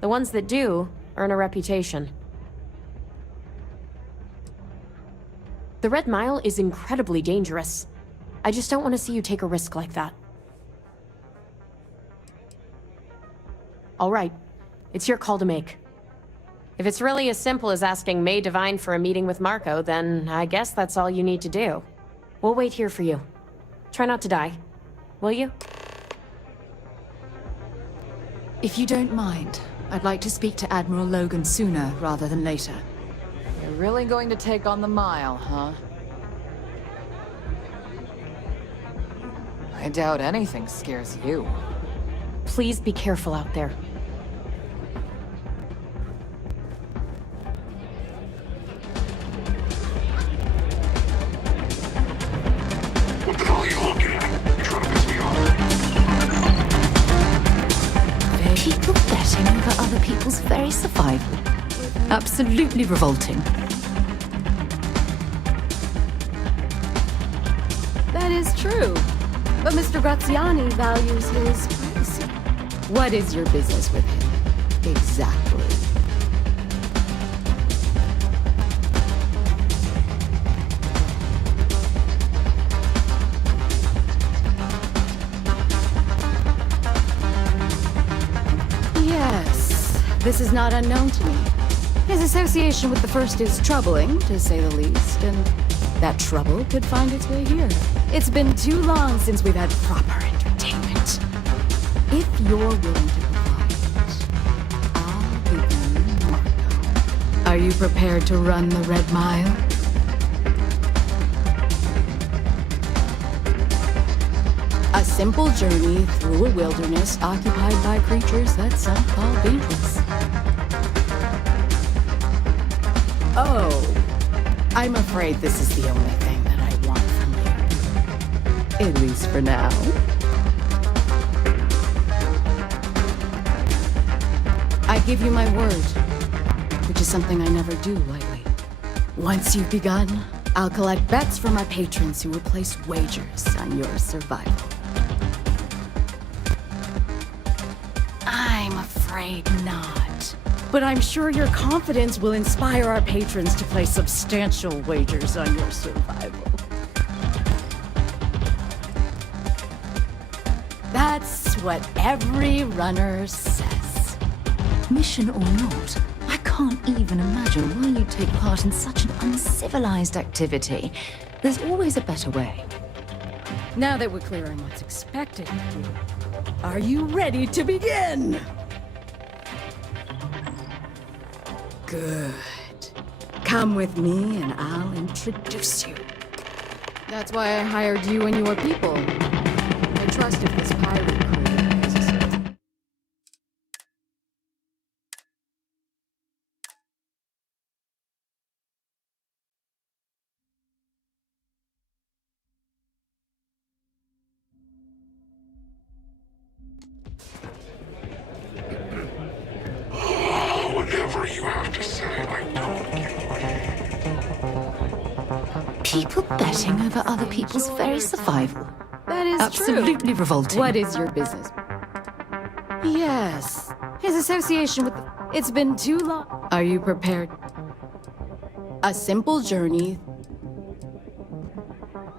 The ones that do earn a reputation. The Red Mile is incredibly dangerous. I just don't want to see you take a risk like that. All right, it's your call to make. If it's really as simple as asking May Divine for a meeting with Marco, then I guess that's all you need to do. We'll wait here for you. Try not to die, will you? If you don't mind, I'd like to speak to Admiral Logan sooner rather than later. You're really going to take on the mile, huh? I doubt anything scares you. Please be careful out there. What the hell are you looking at? You're trying to piss me off. People betting over other people's very survival. Absolutely revolting. That is true. But Mr. Graziani values his privacy. What is your business with him? Exactly. Yes, this is not unknown to me. His association with the First is troubling, to say the least, and that trouble could find its way here. It's been too long since we've had proper entertainment. If you're willing to provide it, I'll give you Marco. Are you prepared to run the Red Mile? A simple journey through a wilderness occupied by creatures that some call dangerous. Oh, I'm afraid this is the only thing that I want from you. At least for now. I give you my word, which is something I never do lightly. Once you've begun, I'll collect bets from my patrons who will place wagers on your survival. I'm afraid not. But I'm sure your confidence will inspire our patrons to place substantial wagers on your survival. That's what every runner says. Mission or not, I can't even imagine why you'd take part in such an uncivilized activity. There's always a better way. Now that we're clear on what's expected of you, are you ready to begin? Good. Come with me and I'll introduce you. That's why I hired you and your people. I trust if this pirate crew is a certain... Whatever you have to say, I don't give People betting over other people's very survival. That is absolutely true. revolting. What is your business? Yes, his association with... It's been too long. Are you prepared? A simple journey...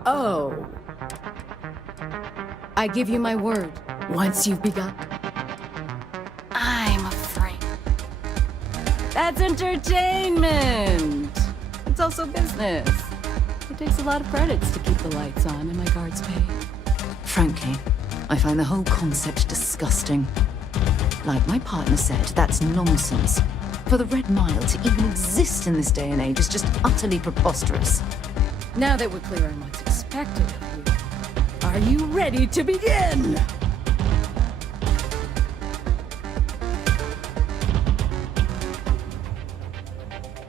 Oh. I give you my word. Once you've begun... I'm afraid. That's entertainment! It's also business. It takes a lot of credits to keep the lights on and my guards paid. Frankly, I find the whole concept disgusting. Like my partner said, that's nonsense. For the Red Mile to even exist in this day and age is just utterly preposterous. Now that we're clear on what's expected of you, are you ready to begin?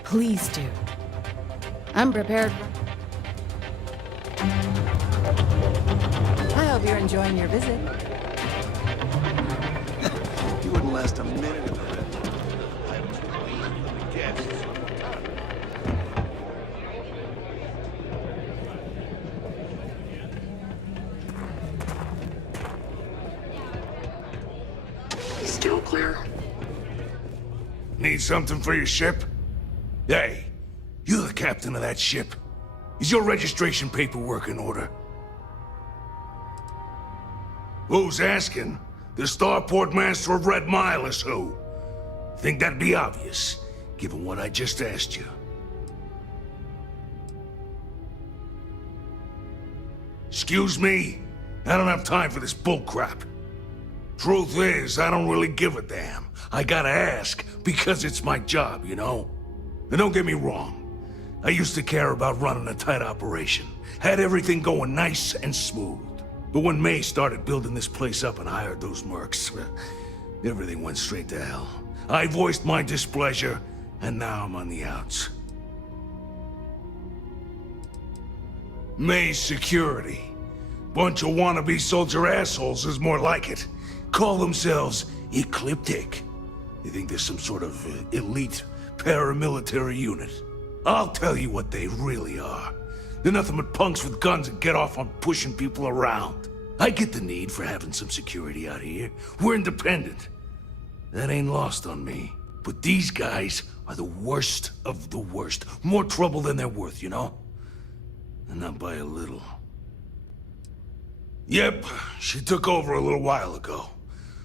Please do. I'm prepared. I hope you're enjoying your visit. You wouldn't last a minute in the Red. Still clear. Need something for your ship? Hey, you're the captain of that ship. Is your registration paperwork in order? Who's asking? The starport master of Red Mile is who? Think that'd be obvious, given what I just asked you. Excuse me? I don't have time for this bullcrap. Truth is, I don't really give a damn. I gotta ask, because it's my job, you know? And don't get me wrong. I used to care about running a tight operation. Had everything going nice and smooth. But when May started building this place up and hired those mercs, everything went straight to hell. I voiced my displeasure, and now I'm on the outs. May's security. Bunch of wannabe soldier assholes is more like it. Call themselves Ecliptic. They think they're some sort of elite paramilitary unit. I'll tell you what they really are. They're nothing but punks with guns that get off on pushing people around. I get the need for having some security out here. We're independent. That ain't lost on me. But these guys are the worst of the worst. More trouble than they're worth, you know? And not by a little. Yep, she took over a little while ago.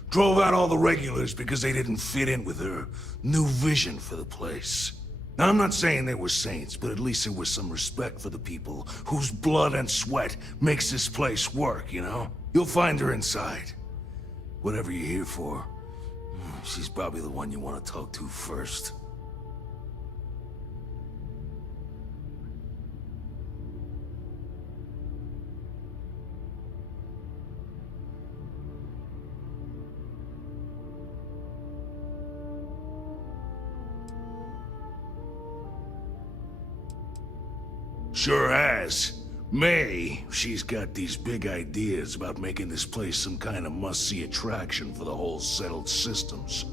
Drove out all the regulars because they didn't fit in with her new vision for the place. Now, I'm not saying they were saints, but at least there was some respect for the people whose blood and sweat makes this place work, you know? You'll find her inside. Whatever you're here for, she's probably the one you want to talk to first. Sure has. May, she's got these big ideas about making this place some kind of must-see attraction for the whole settled systems.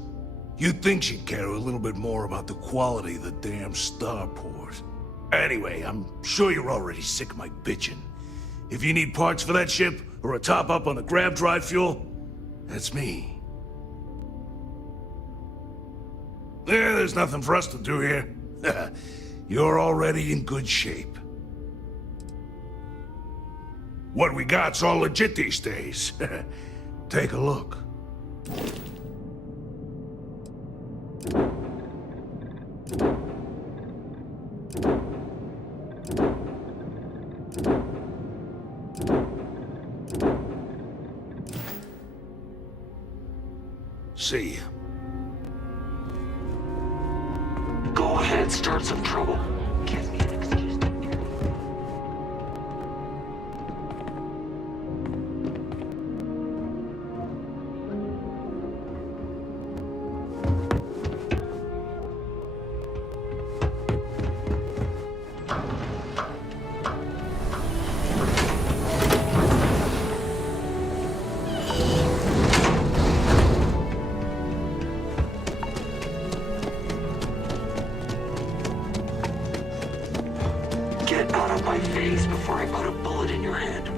You'd think she'd care a little bit more about the quality of the damn starport. Anyway, I'm sure you're already sick of my bitching. If you need parts for that ship, or a top-up on the grab drive fuel, that's me. Yeah, there's nothing for us to do here. You're already in good shape. What we got's all legit these days. Take a look. See ya. Go ahead, start some trouble. Give me an excuse. Get out of my face before I put a bullet in your head.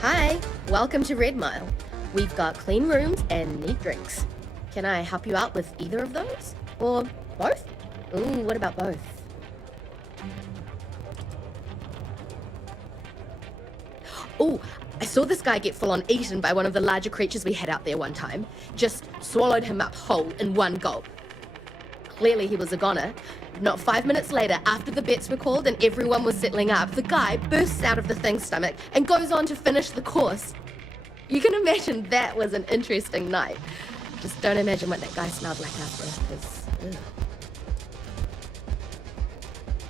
Hi, welcome to Red Mile. We've got clean rooms and neat drinks. Can I help you out with either of those? Or both? Ooh, what about both? Ooh, I saw this guy get full-on eaten by one of the larger creatures we had out there one time. Just swallowed him up whole in one gulp. Clearly he was a goner. Not 5 minutes later, after the bets were called and everyone was settling up, the guy bursts out of the thing's stomach and goes on to finish the course. You can imagine that was an interesting night. Just don't imagine what that guy smelled like after, because...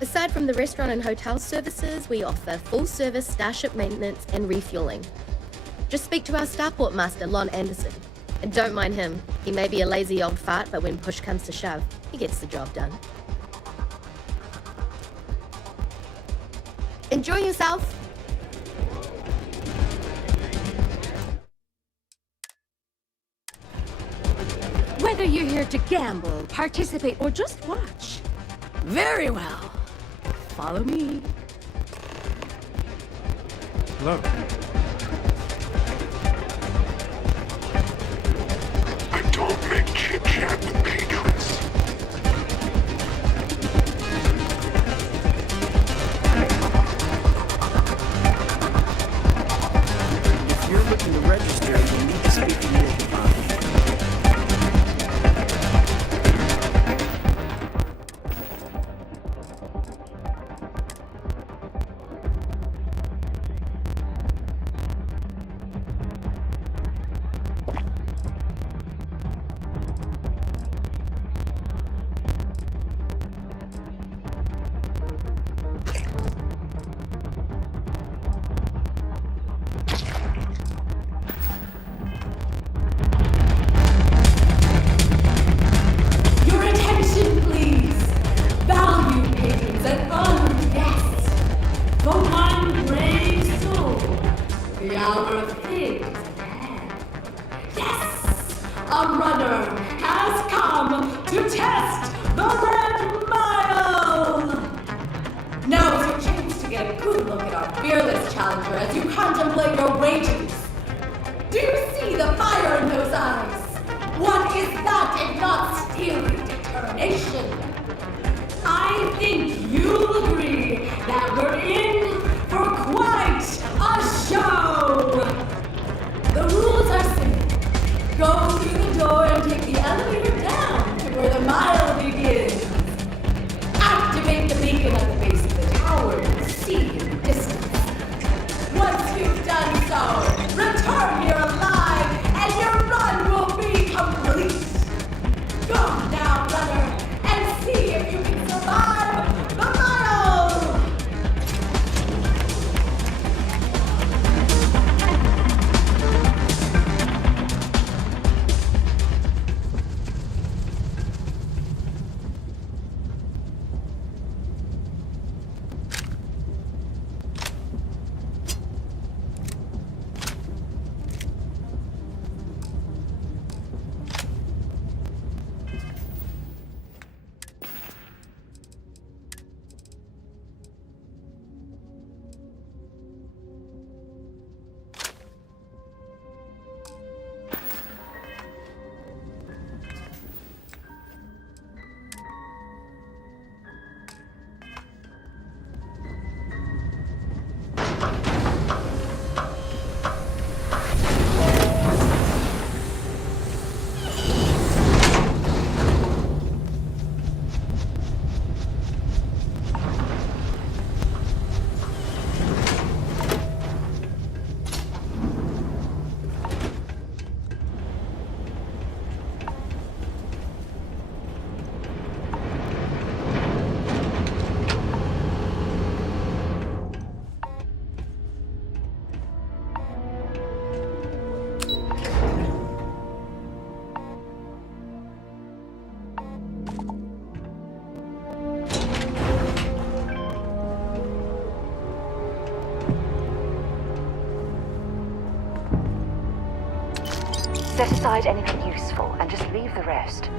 Aside from the restaurant and hotel services, we offer full-service starship maintenance and refueling. Just speak to our starport master, Lon Anderson. And don't mind him. He may be a lazy old fart, but when push comes to shove, he gets the job done. Enjoy yourself! Whether you're here to gamble, participate, or just watch, very well. Follow me. Hello. I don't make chit-chat with patrons. If you're looking to register, you'll need to speak to me. A runner has come to test the Red Mile! Now is your chance to get Freestar, fearless challenger, as you contemplate your wages. Do you see the fire in those eyes? What is that if not steely determination? I think you'll agree that we're in for quite a show! The rules are simple. Go through the door and take the elevator down to where the mile begins. Activate the beacon at the base of the tower and see in the distance. Once you've done so, return here alive and your run will be complete. Go now, runner, and see if you can survive the mile! Set aside anything useful and just leave the rest.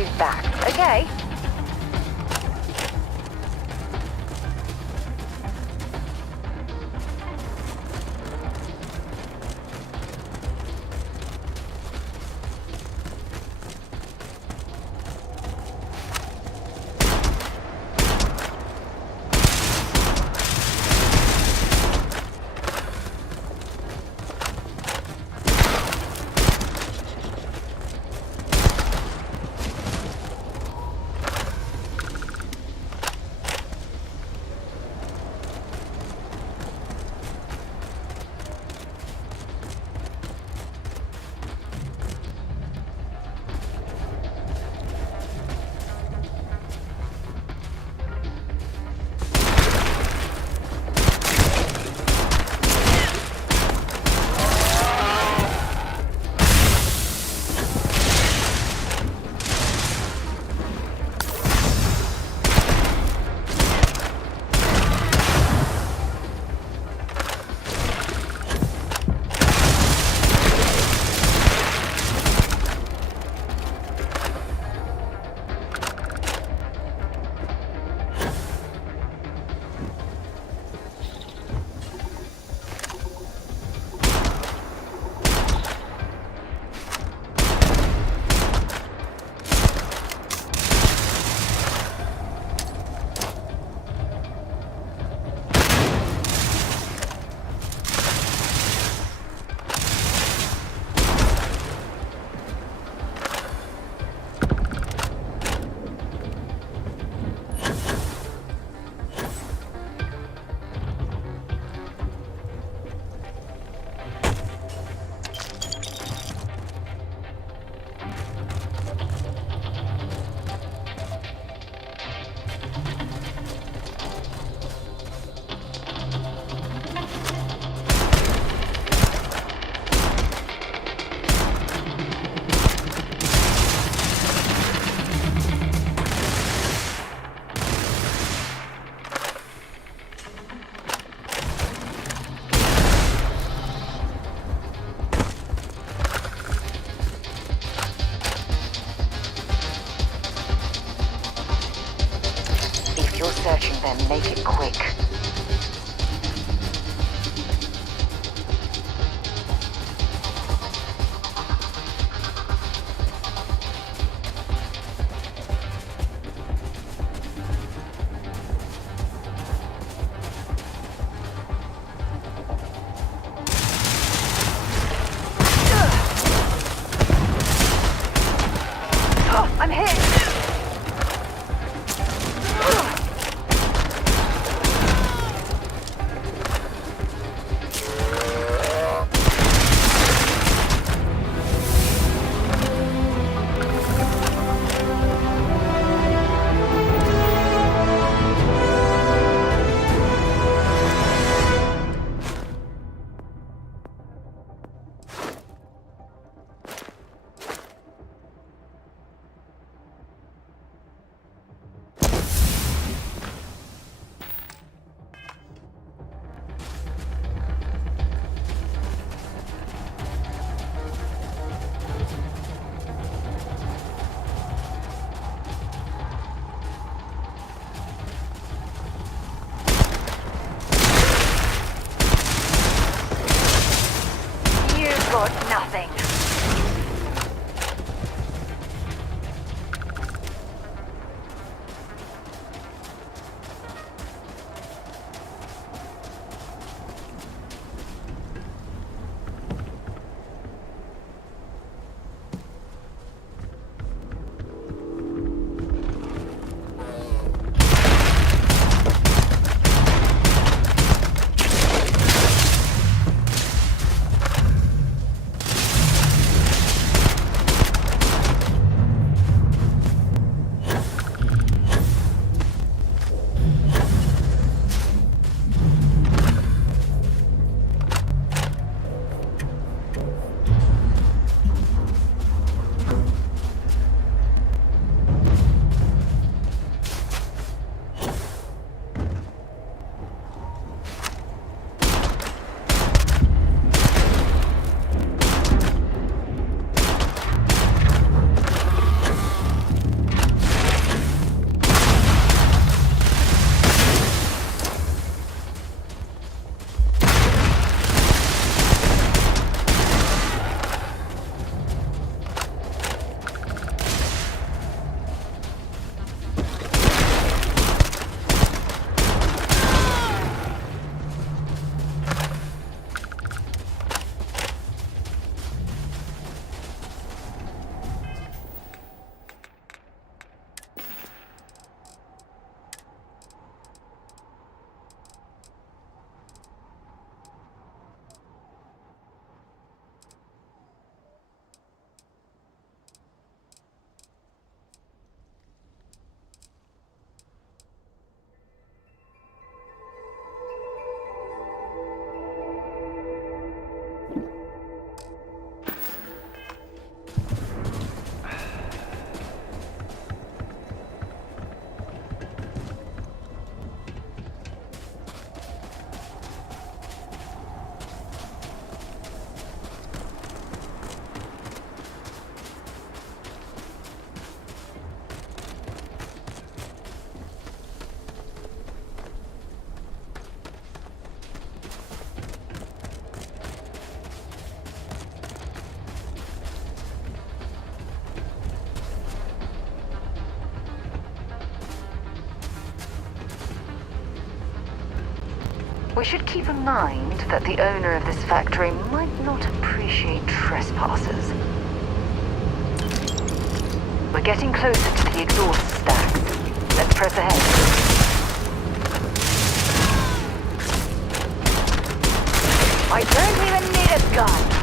shoot back, okay? If you're searching, then make it quick. Oh, I'm hit! We should keep in mind that the owner of this factory might not appreciate trespassers. We're getting closer to the exhaust stack. Let's press ahead. I don't even need a gun.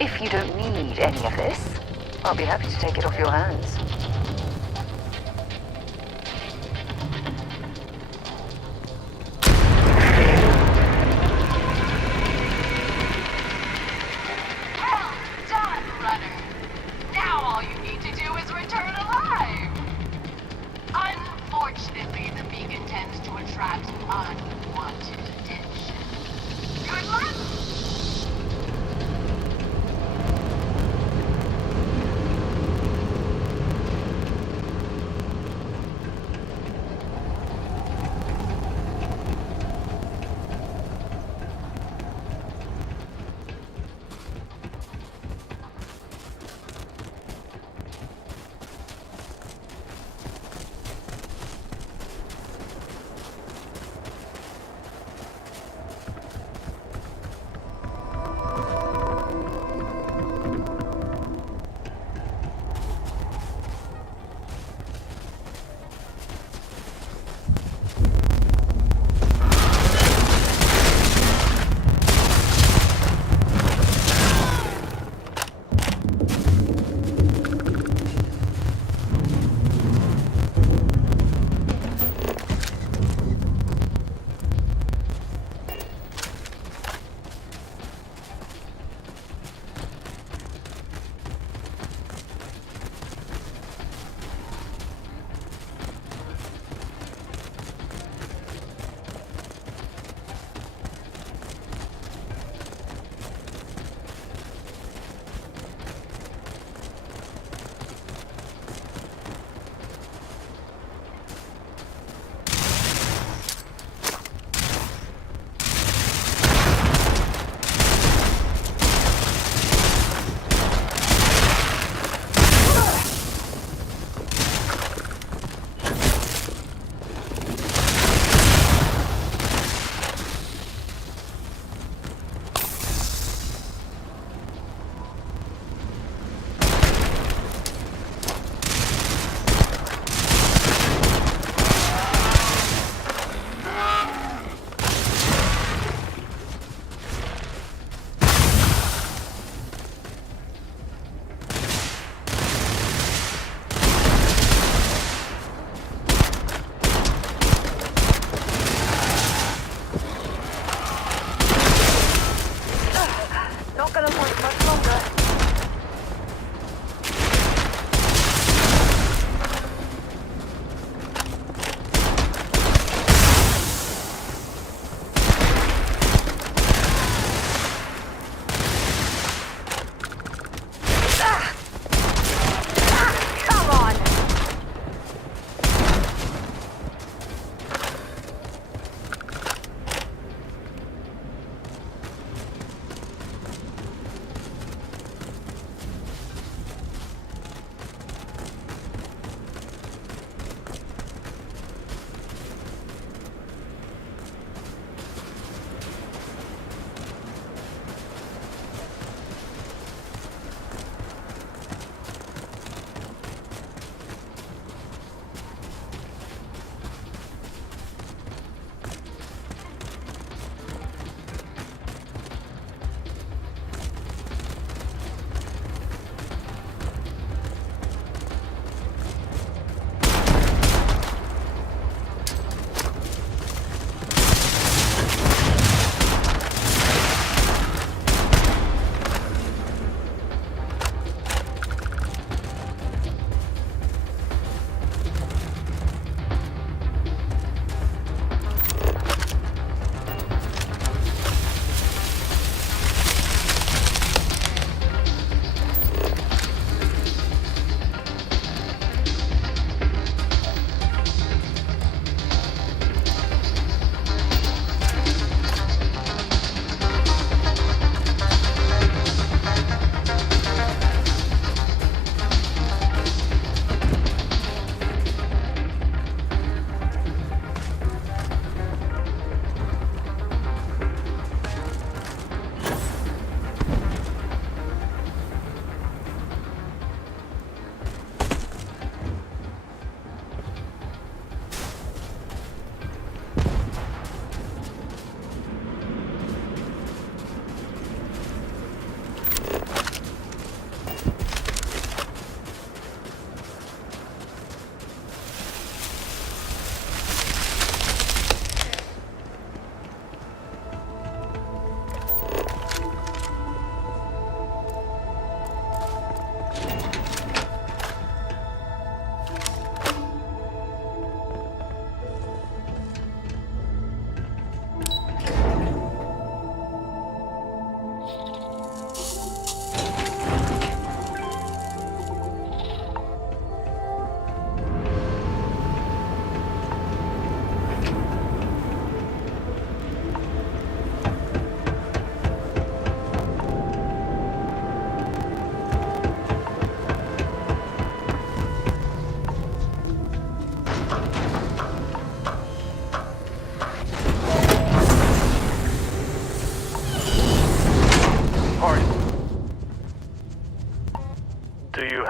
If you don't need any of this, I'll be happy to take it off your hands. Well done, runner. Now all you need to do is return alive. Unfortunately, the beacon tends to attract unwanted attention. Good luck!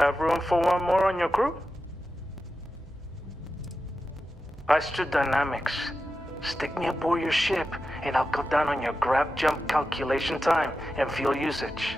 Have room for one more on your crew? Extra dynamics. Stick me aboard your ship, and I'll cut down on your grab jump calculation time and fuel usage.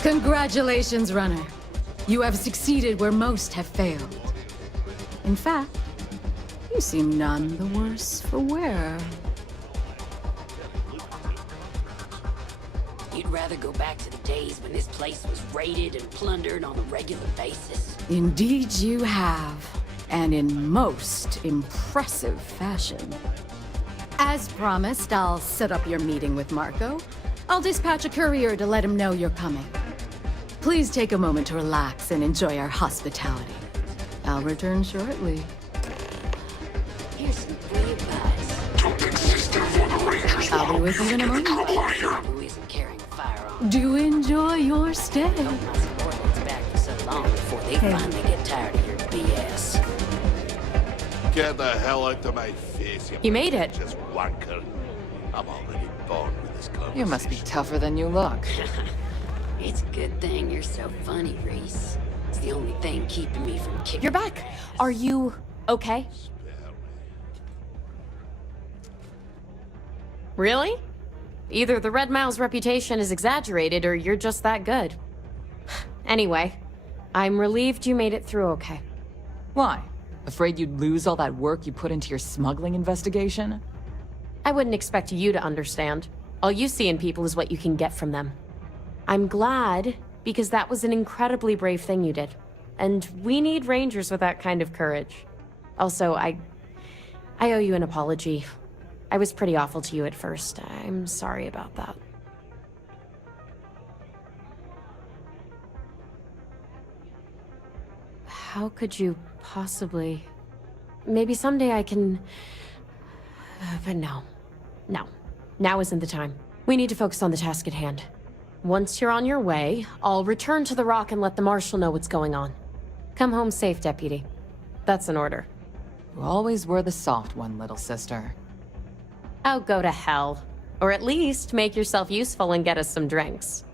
Congratulations, runner. You have succeeded where most have failed. In fact, you seem none the worse for wear. You'd rather go back to the days when this place was raided and plundered on a regular basis? Indeed you have, and in most impressive fashion. As promised, I'll set up your meeting with Marco. I'll dispatch a courier to let him know you're coming. Please take a moment to relax and enjoy our hospitality. I'll return shortly. Here's some free advice. Don't exist before the Rangers. I'll be with you in a moment. Who isn't carrying a firearm? Do enjoy your stay. Don't my subordinates back for so long before they finally get tired of your BS. Get the hell out of my face, You made it. Just wanker. I'm already bored with this conversation. You must be tougher than you look. It's a good thing you're so funny, Reese. It's the only thing keeping me from kicking. You're back. Are you okay? Really? Either the Red Mile's reputation is exaggerated or you're just that good. Anyway, I'm relieved you made it through okay. Why? Afraid you'd lose all that work you put into your smuggling investigation? I wouldn't expect you to understand. All you see in people is what you can get from them. I'm glad, because that was an incredibly brave thing you did. And we need Rangers with that kind of courage. Also, I owe you an apology. I was pretty awful to you at first. I'm sorry about that. How could you possibly... Maybe someday I can... But no. No. Now isn't the time. We need to focus on the task at hand. Once you're on your way, I'll return to the Rock and let the Marshal know what's going on. Come home safe, Deputy. That's an order. You always were the soft one, little sister. Oh, go to hell. Or at least make yourself useful and get us some drinks.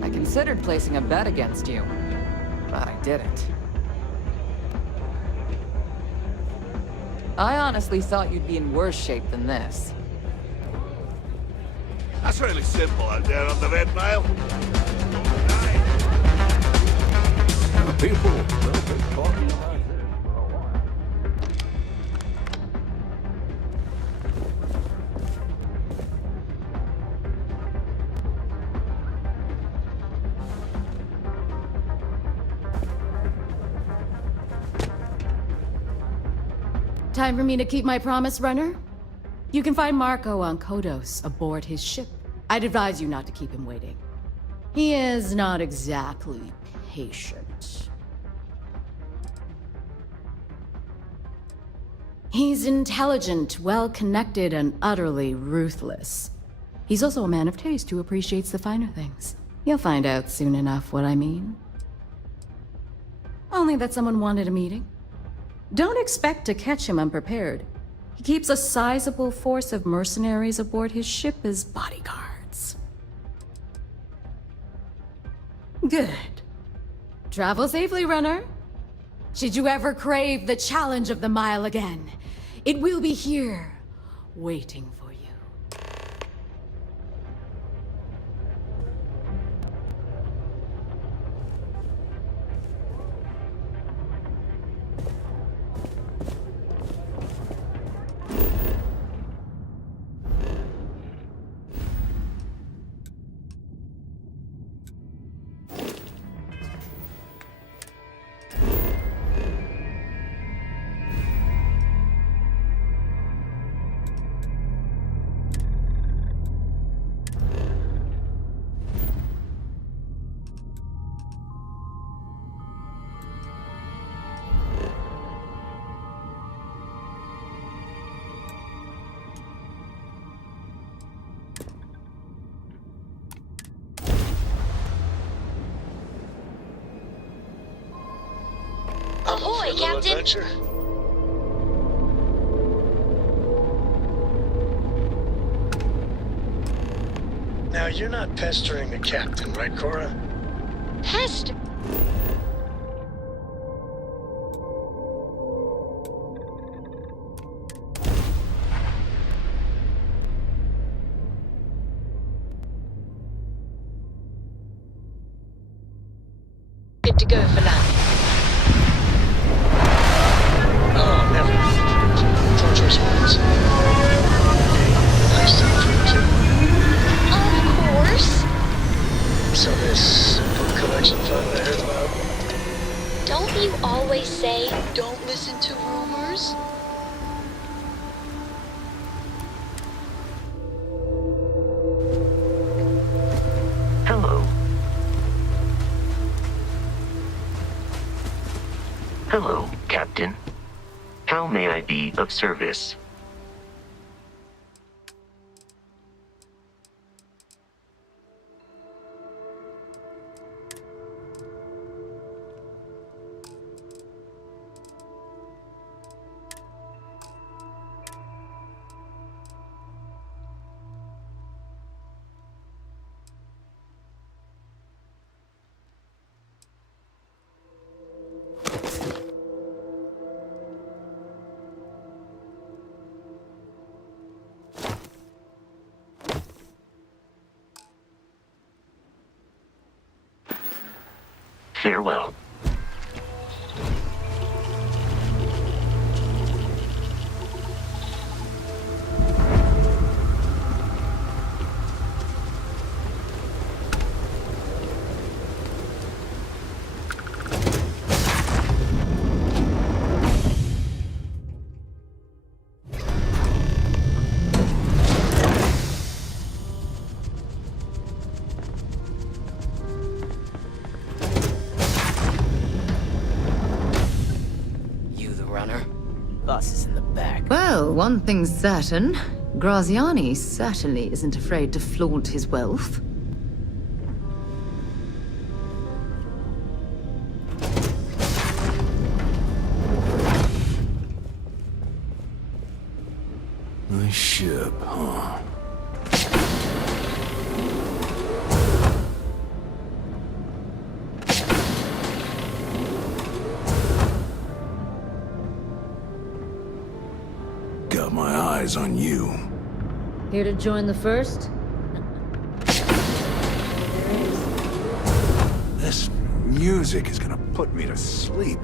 I considered placing a bet against you, but I didn't. I honestly thought you'd be in worse shape than this. That's really simple out there on the Red Mile. People, well, they're talking about it. Time for me to keep my promise, runner? You can find Marco on Kodos aboard his ship. I'd advise you not to keep him waiting. He is not exactly patient. He's intelligent, well-connected, and utterly ruthless. He's also a man of taste who appreciates the finer things. You'll find out soon enough what I mean. Only that someone wanted a meeting. Don't expect to catch him unprepared. He keeps a sizable force of mercenaries aboard his ship as bodyguards. Good. Travel safely, runner. Should you ever crave the challenge of the mile again, it will be here, waiting for you. Howdy, a little Captain. adventure? Now, you're not pestering the captain, right, Cora? Pester. Good to go for now. Oh, never. Poor choice of words. Nice to meet you, too. Of course. So this book collection fund I heard about? Don't you always say, don't listen to rumors? Hello. Hello, Captain. How may I be of service? Farewell. Bus is in the back. Well, one thing's certain. Graziani certainly isn't afraid to flaunt his wealth. Nice ship, huh? Got my eyes on you. Here to join the first? This music is gonna put me to sleep.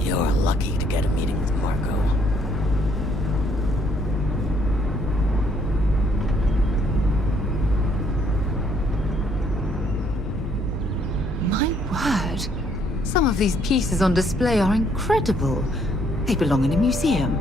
You're lucky to get a meeting with Marco. My word. Some of these pieces on display are incredible. They belong in a museum.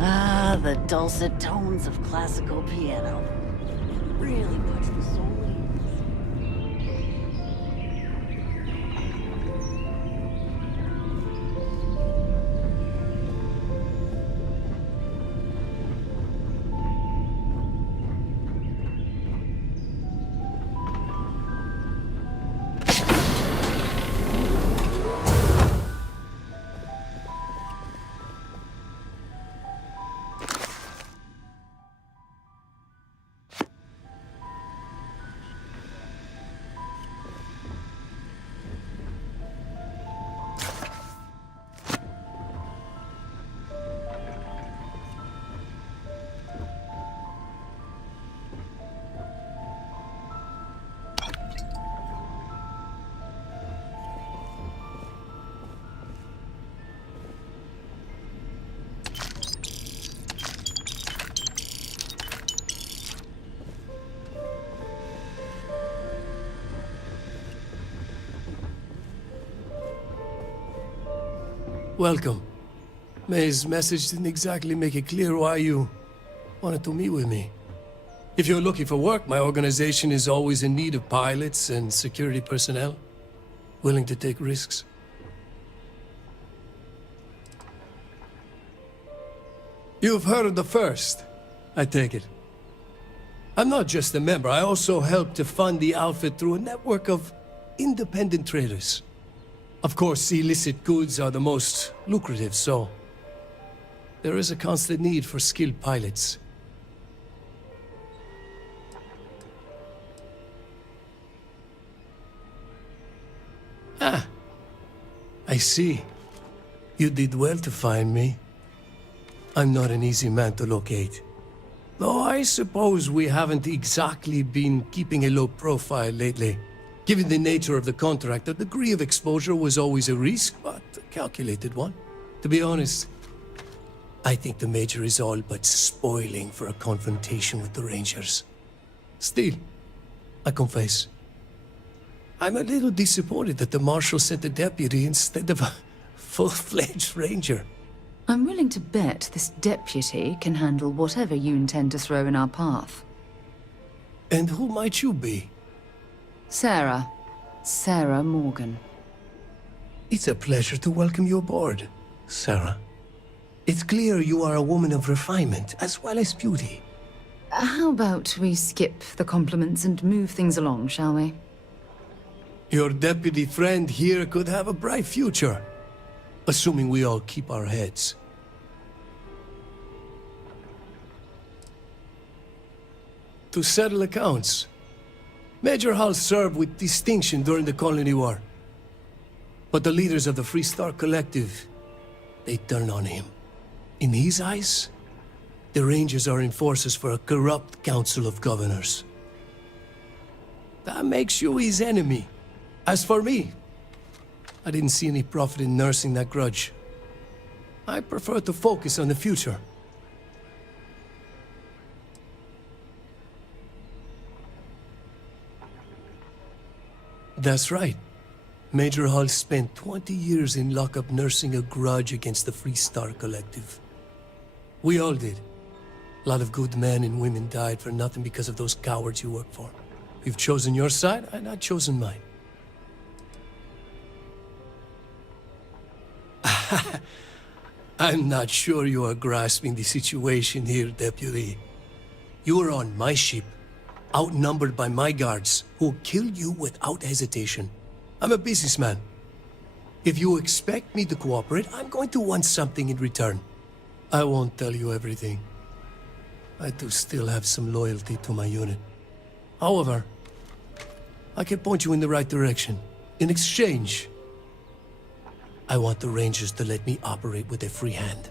Ah, the dulcet tones of classical piano. It really puts the soul in. Welcome. May's message didn't exactly make it clear why you wanted to meet with me. If you're looking for work, my organization is always in need of pilots and security personnel, willing to take risks. You've heard of the First, I take it. I'm not just a member, I also help to fund the outfit through a network of independent traders. Of course, illicit goods are the most lucrative, so there is a constant need for skilled pilots. Ah, I see. You did well to find me. I'm not an easy man to locate. Though I suppose we haven't exactly been keeping a low profile lately. Given the nature of the contract, a degree of exposure was always a risk, but a calculated one. To be honest, I think the Major is all but spoiling for a confrontation with the Rangers. Still, I confess, I'm a little disappointed that the Marshal sent a deputy instead of a full-fledged Ranger. I'm willing to bet this deputy can handle whatever you intend to throw in our path. And who might you be? Sarah. Sarah Morgan. It's a pleasure to welcome you aboard, Sarah. It's clear you are a woman of refinement as well as beauty. How about we skip the compliments and move things along, shall we? Your deputy friend here could have a bright future, assuming we all keep our heads. To settle accounts, Major Hall served with distinction during the Colony War. But the leaders of the Freestar Collective, they turned on him. In his eyes, the Rangers are enforcers for a corrupt Council of Governors. That makes you his enemy. As for me, I didn't see any profit in nursing that grudge. I prefer to focus on the future. That's right. Major Hall spent 20 years in lockup nursing a grudge against the Freestar Collective. We all did. A lot of good men and women died for nothing because of those cowards you work for. You've chosen your side, and I've chosen mine. I'm not sure you are grasping the situation here, Deputy. You are on my ship, outnumbered by my guards, who killed you without hesitation. I'm a businessman. If you expect me to cooperate, I'm going to want something in return. I won't tell you everything. I do still have some loyalty to my unit. However, I can point you in the right direction. In exchange, I want the Rangers to let me operate with a free hand.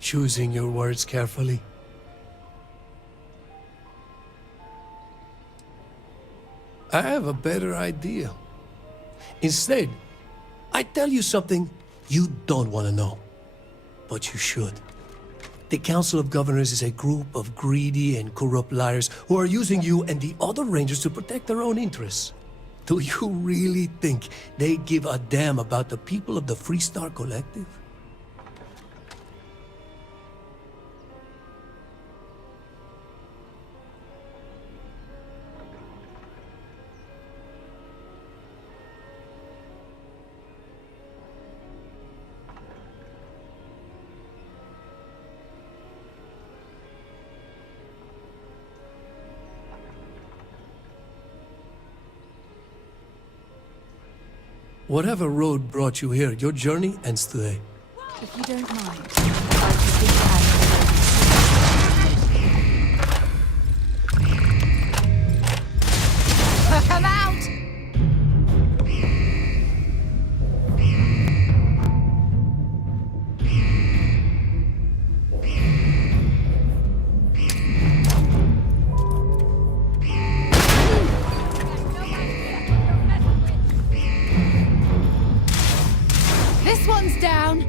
Choosing your words carefully. I have a better idea. Instead, I tell you something you don't want to know, but you should. The Council of Governors is a group of greedy and corrupt liars who are using you and the other Rangers to protect their own interests. Do you really think they give a damn about the people of the Freestar Collective? Whatever road brought you here, your journey ends today. If you don't mind, I'd just be glad. Come out! This one's down.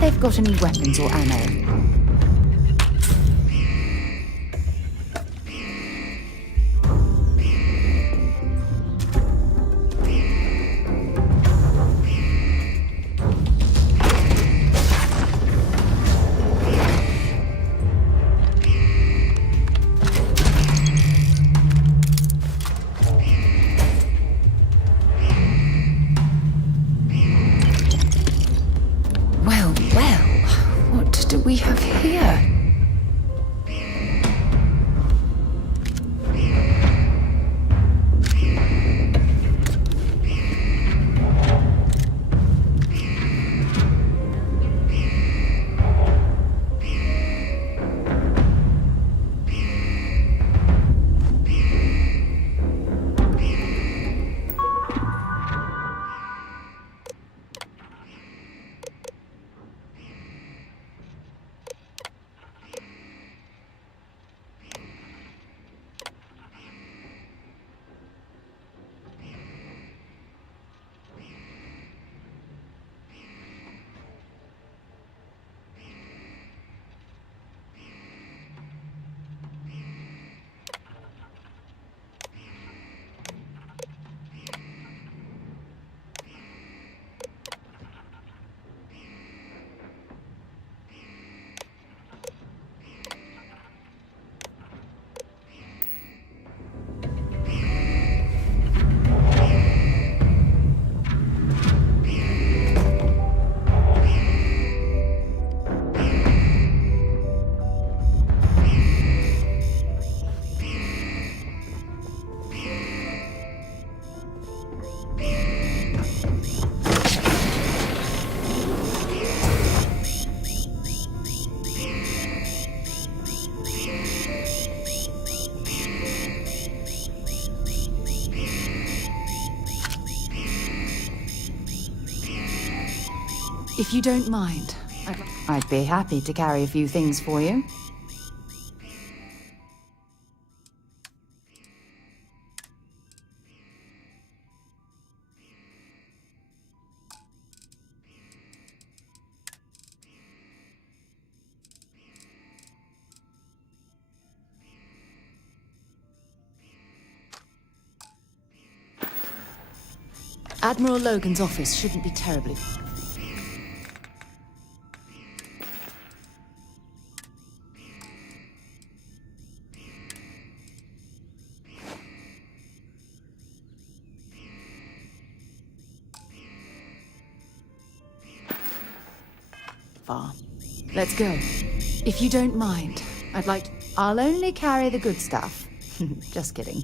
They've got any weapons or ammo. We have If you don't mind, I'd be happy to carry a few things for you. Admiral Logan's office shouldn't be terribly... far. Let's go. If you don't mind, I'd like to... I'll only carry the good stuff. Just kidding.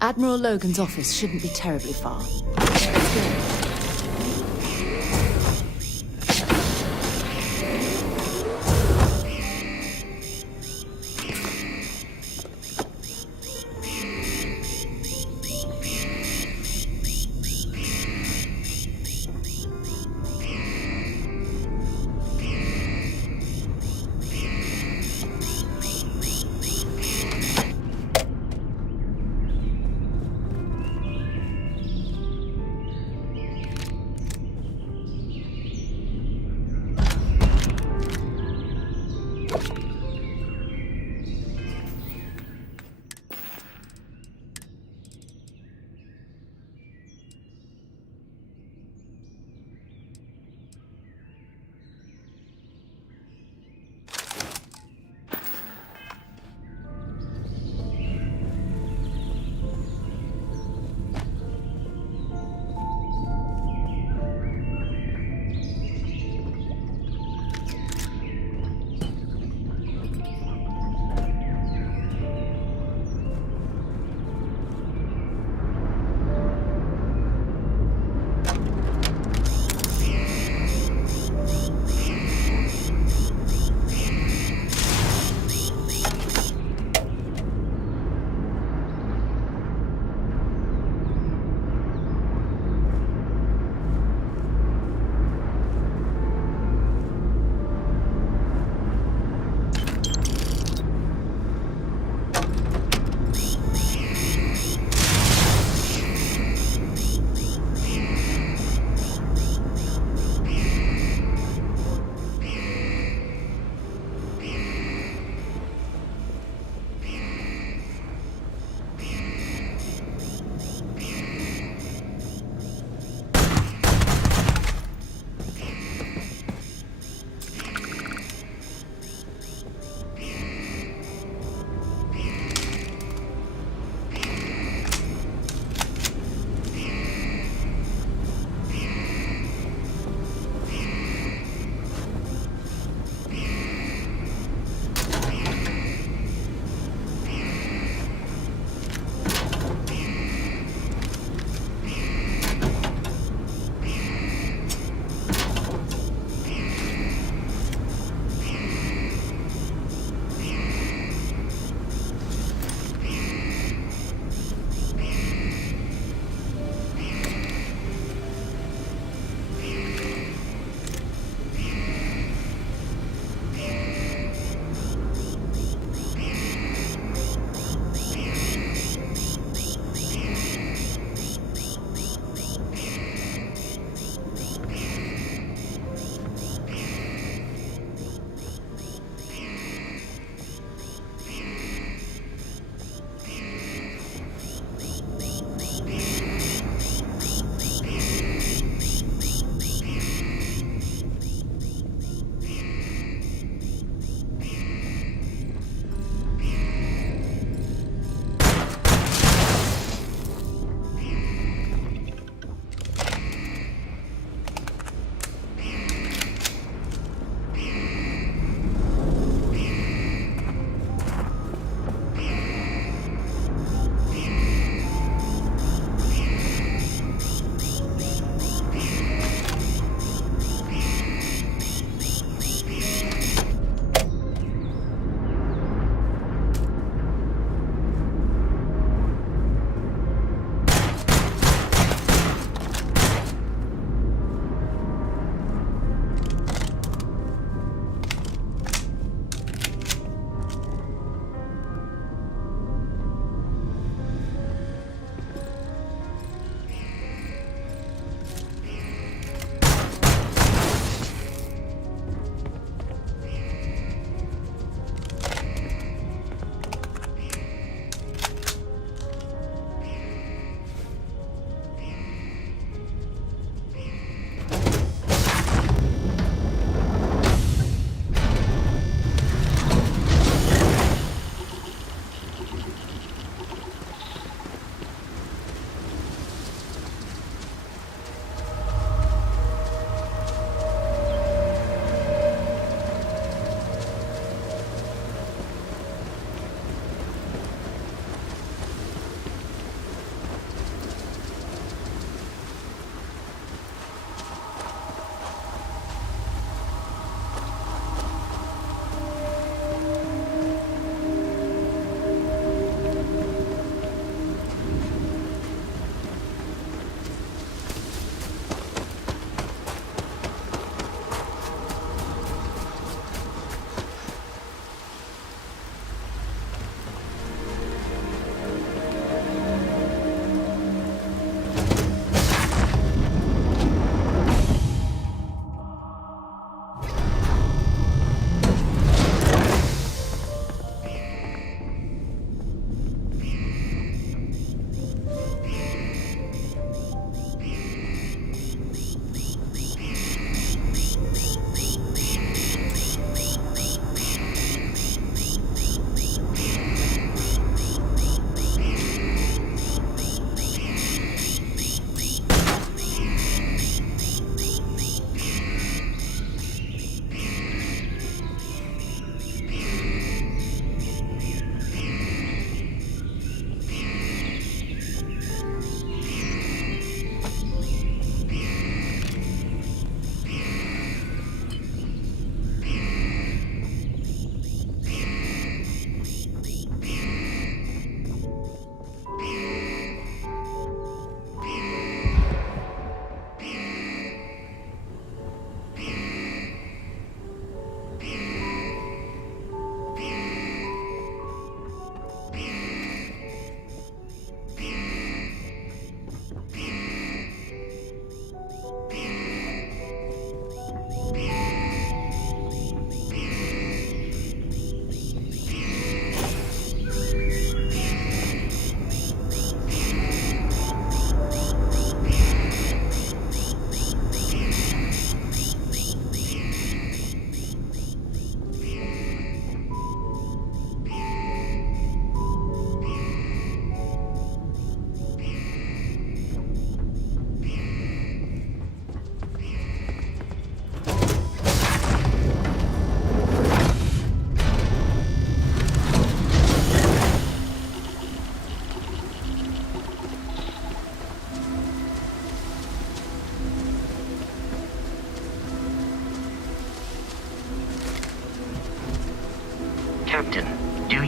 Admiral Logan's office shouldn't be terribly far. Let's go.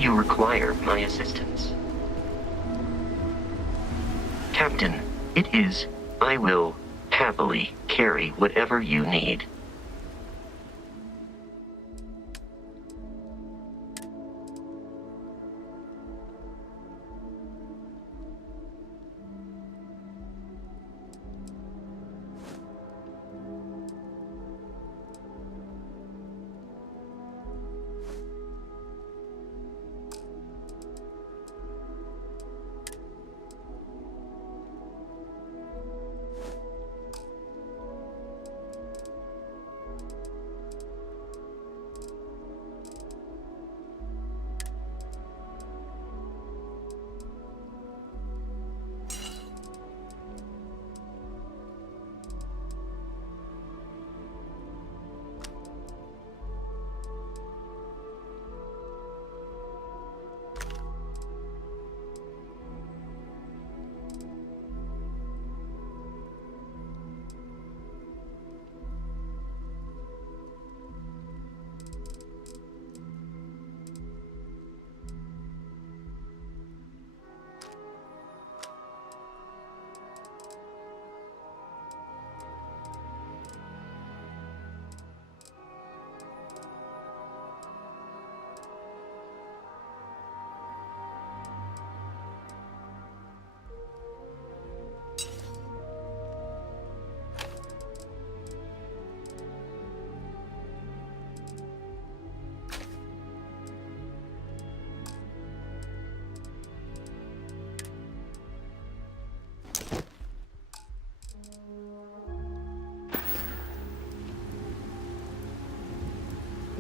you require my assistance? Captain, it is. I will happily carry whatever you need.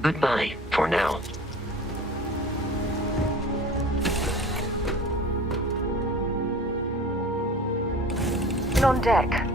Goodbye, for now. On deck.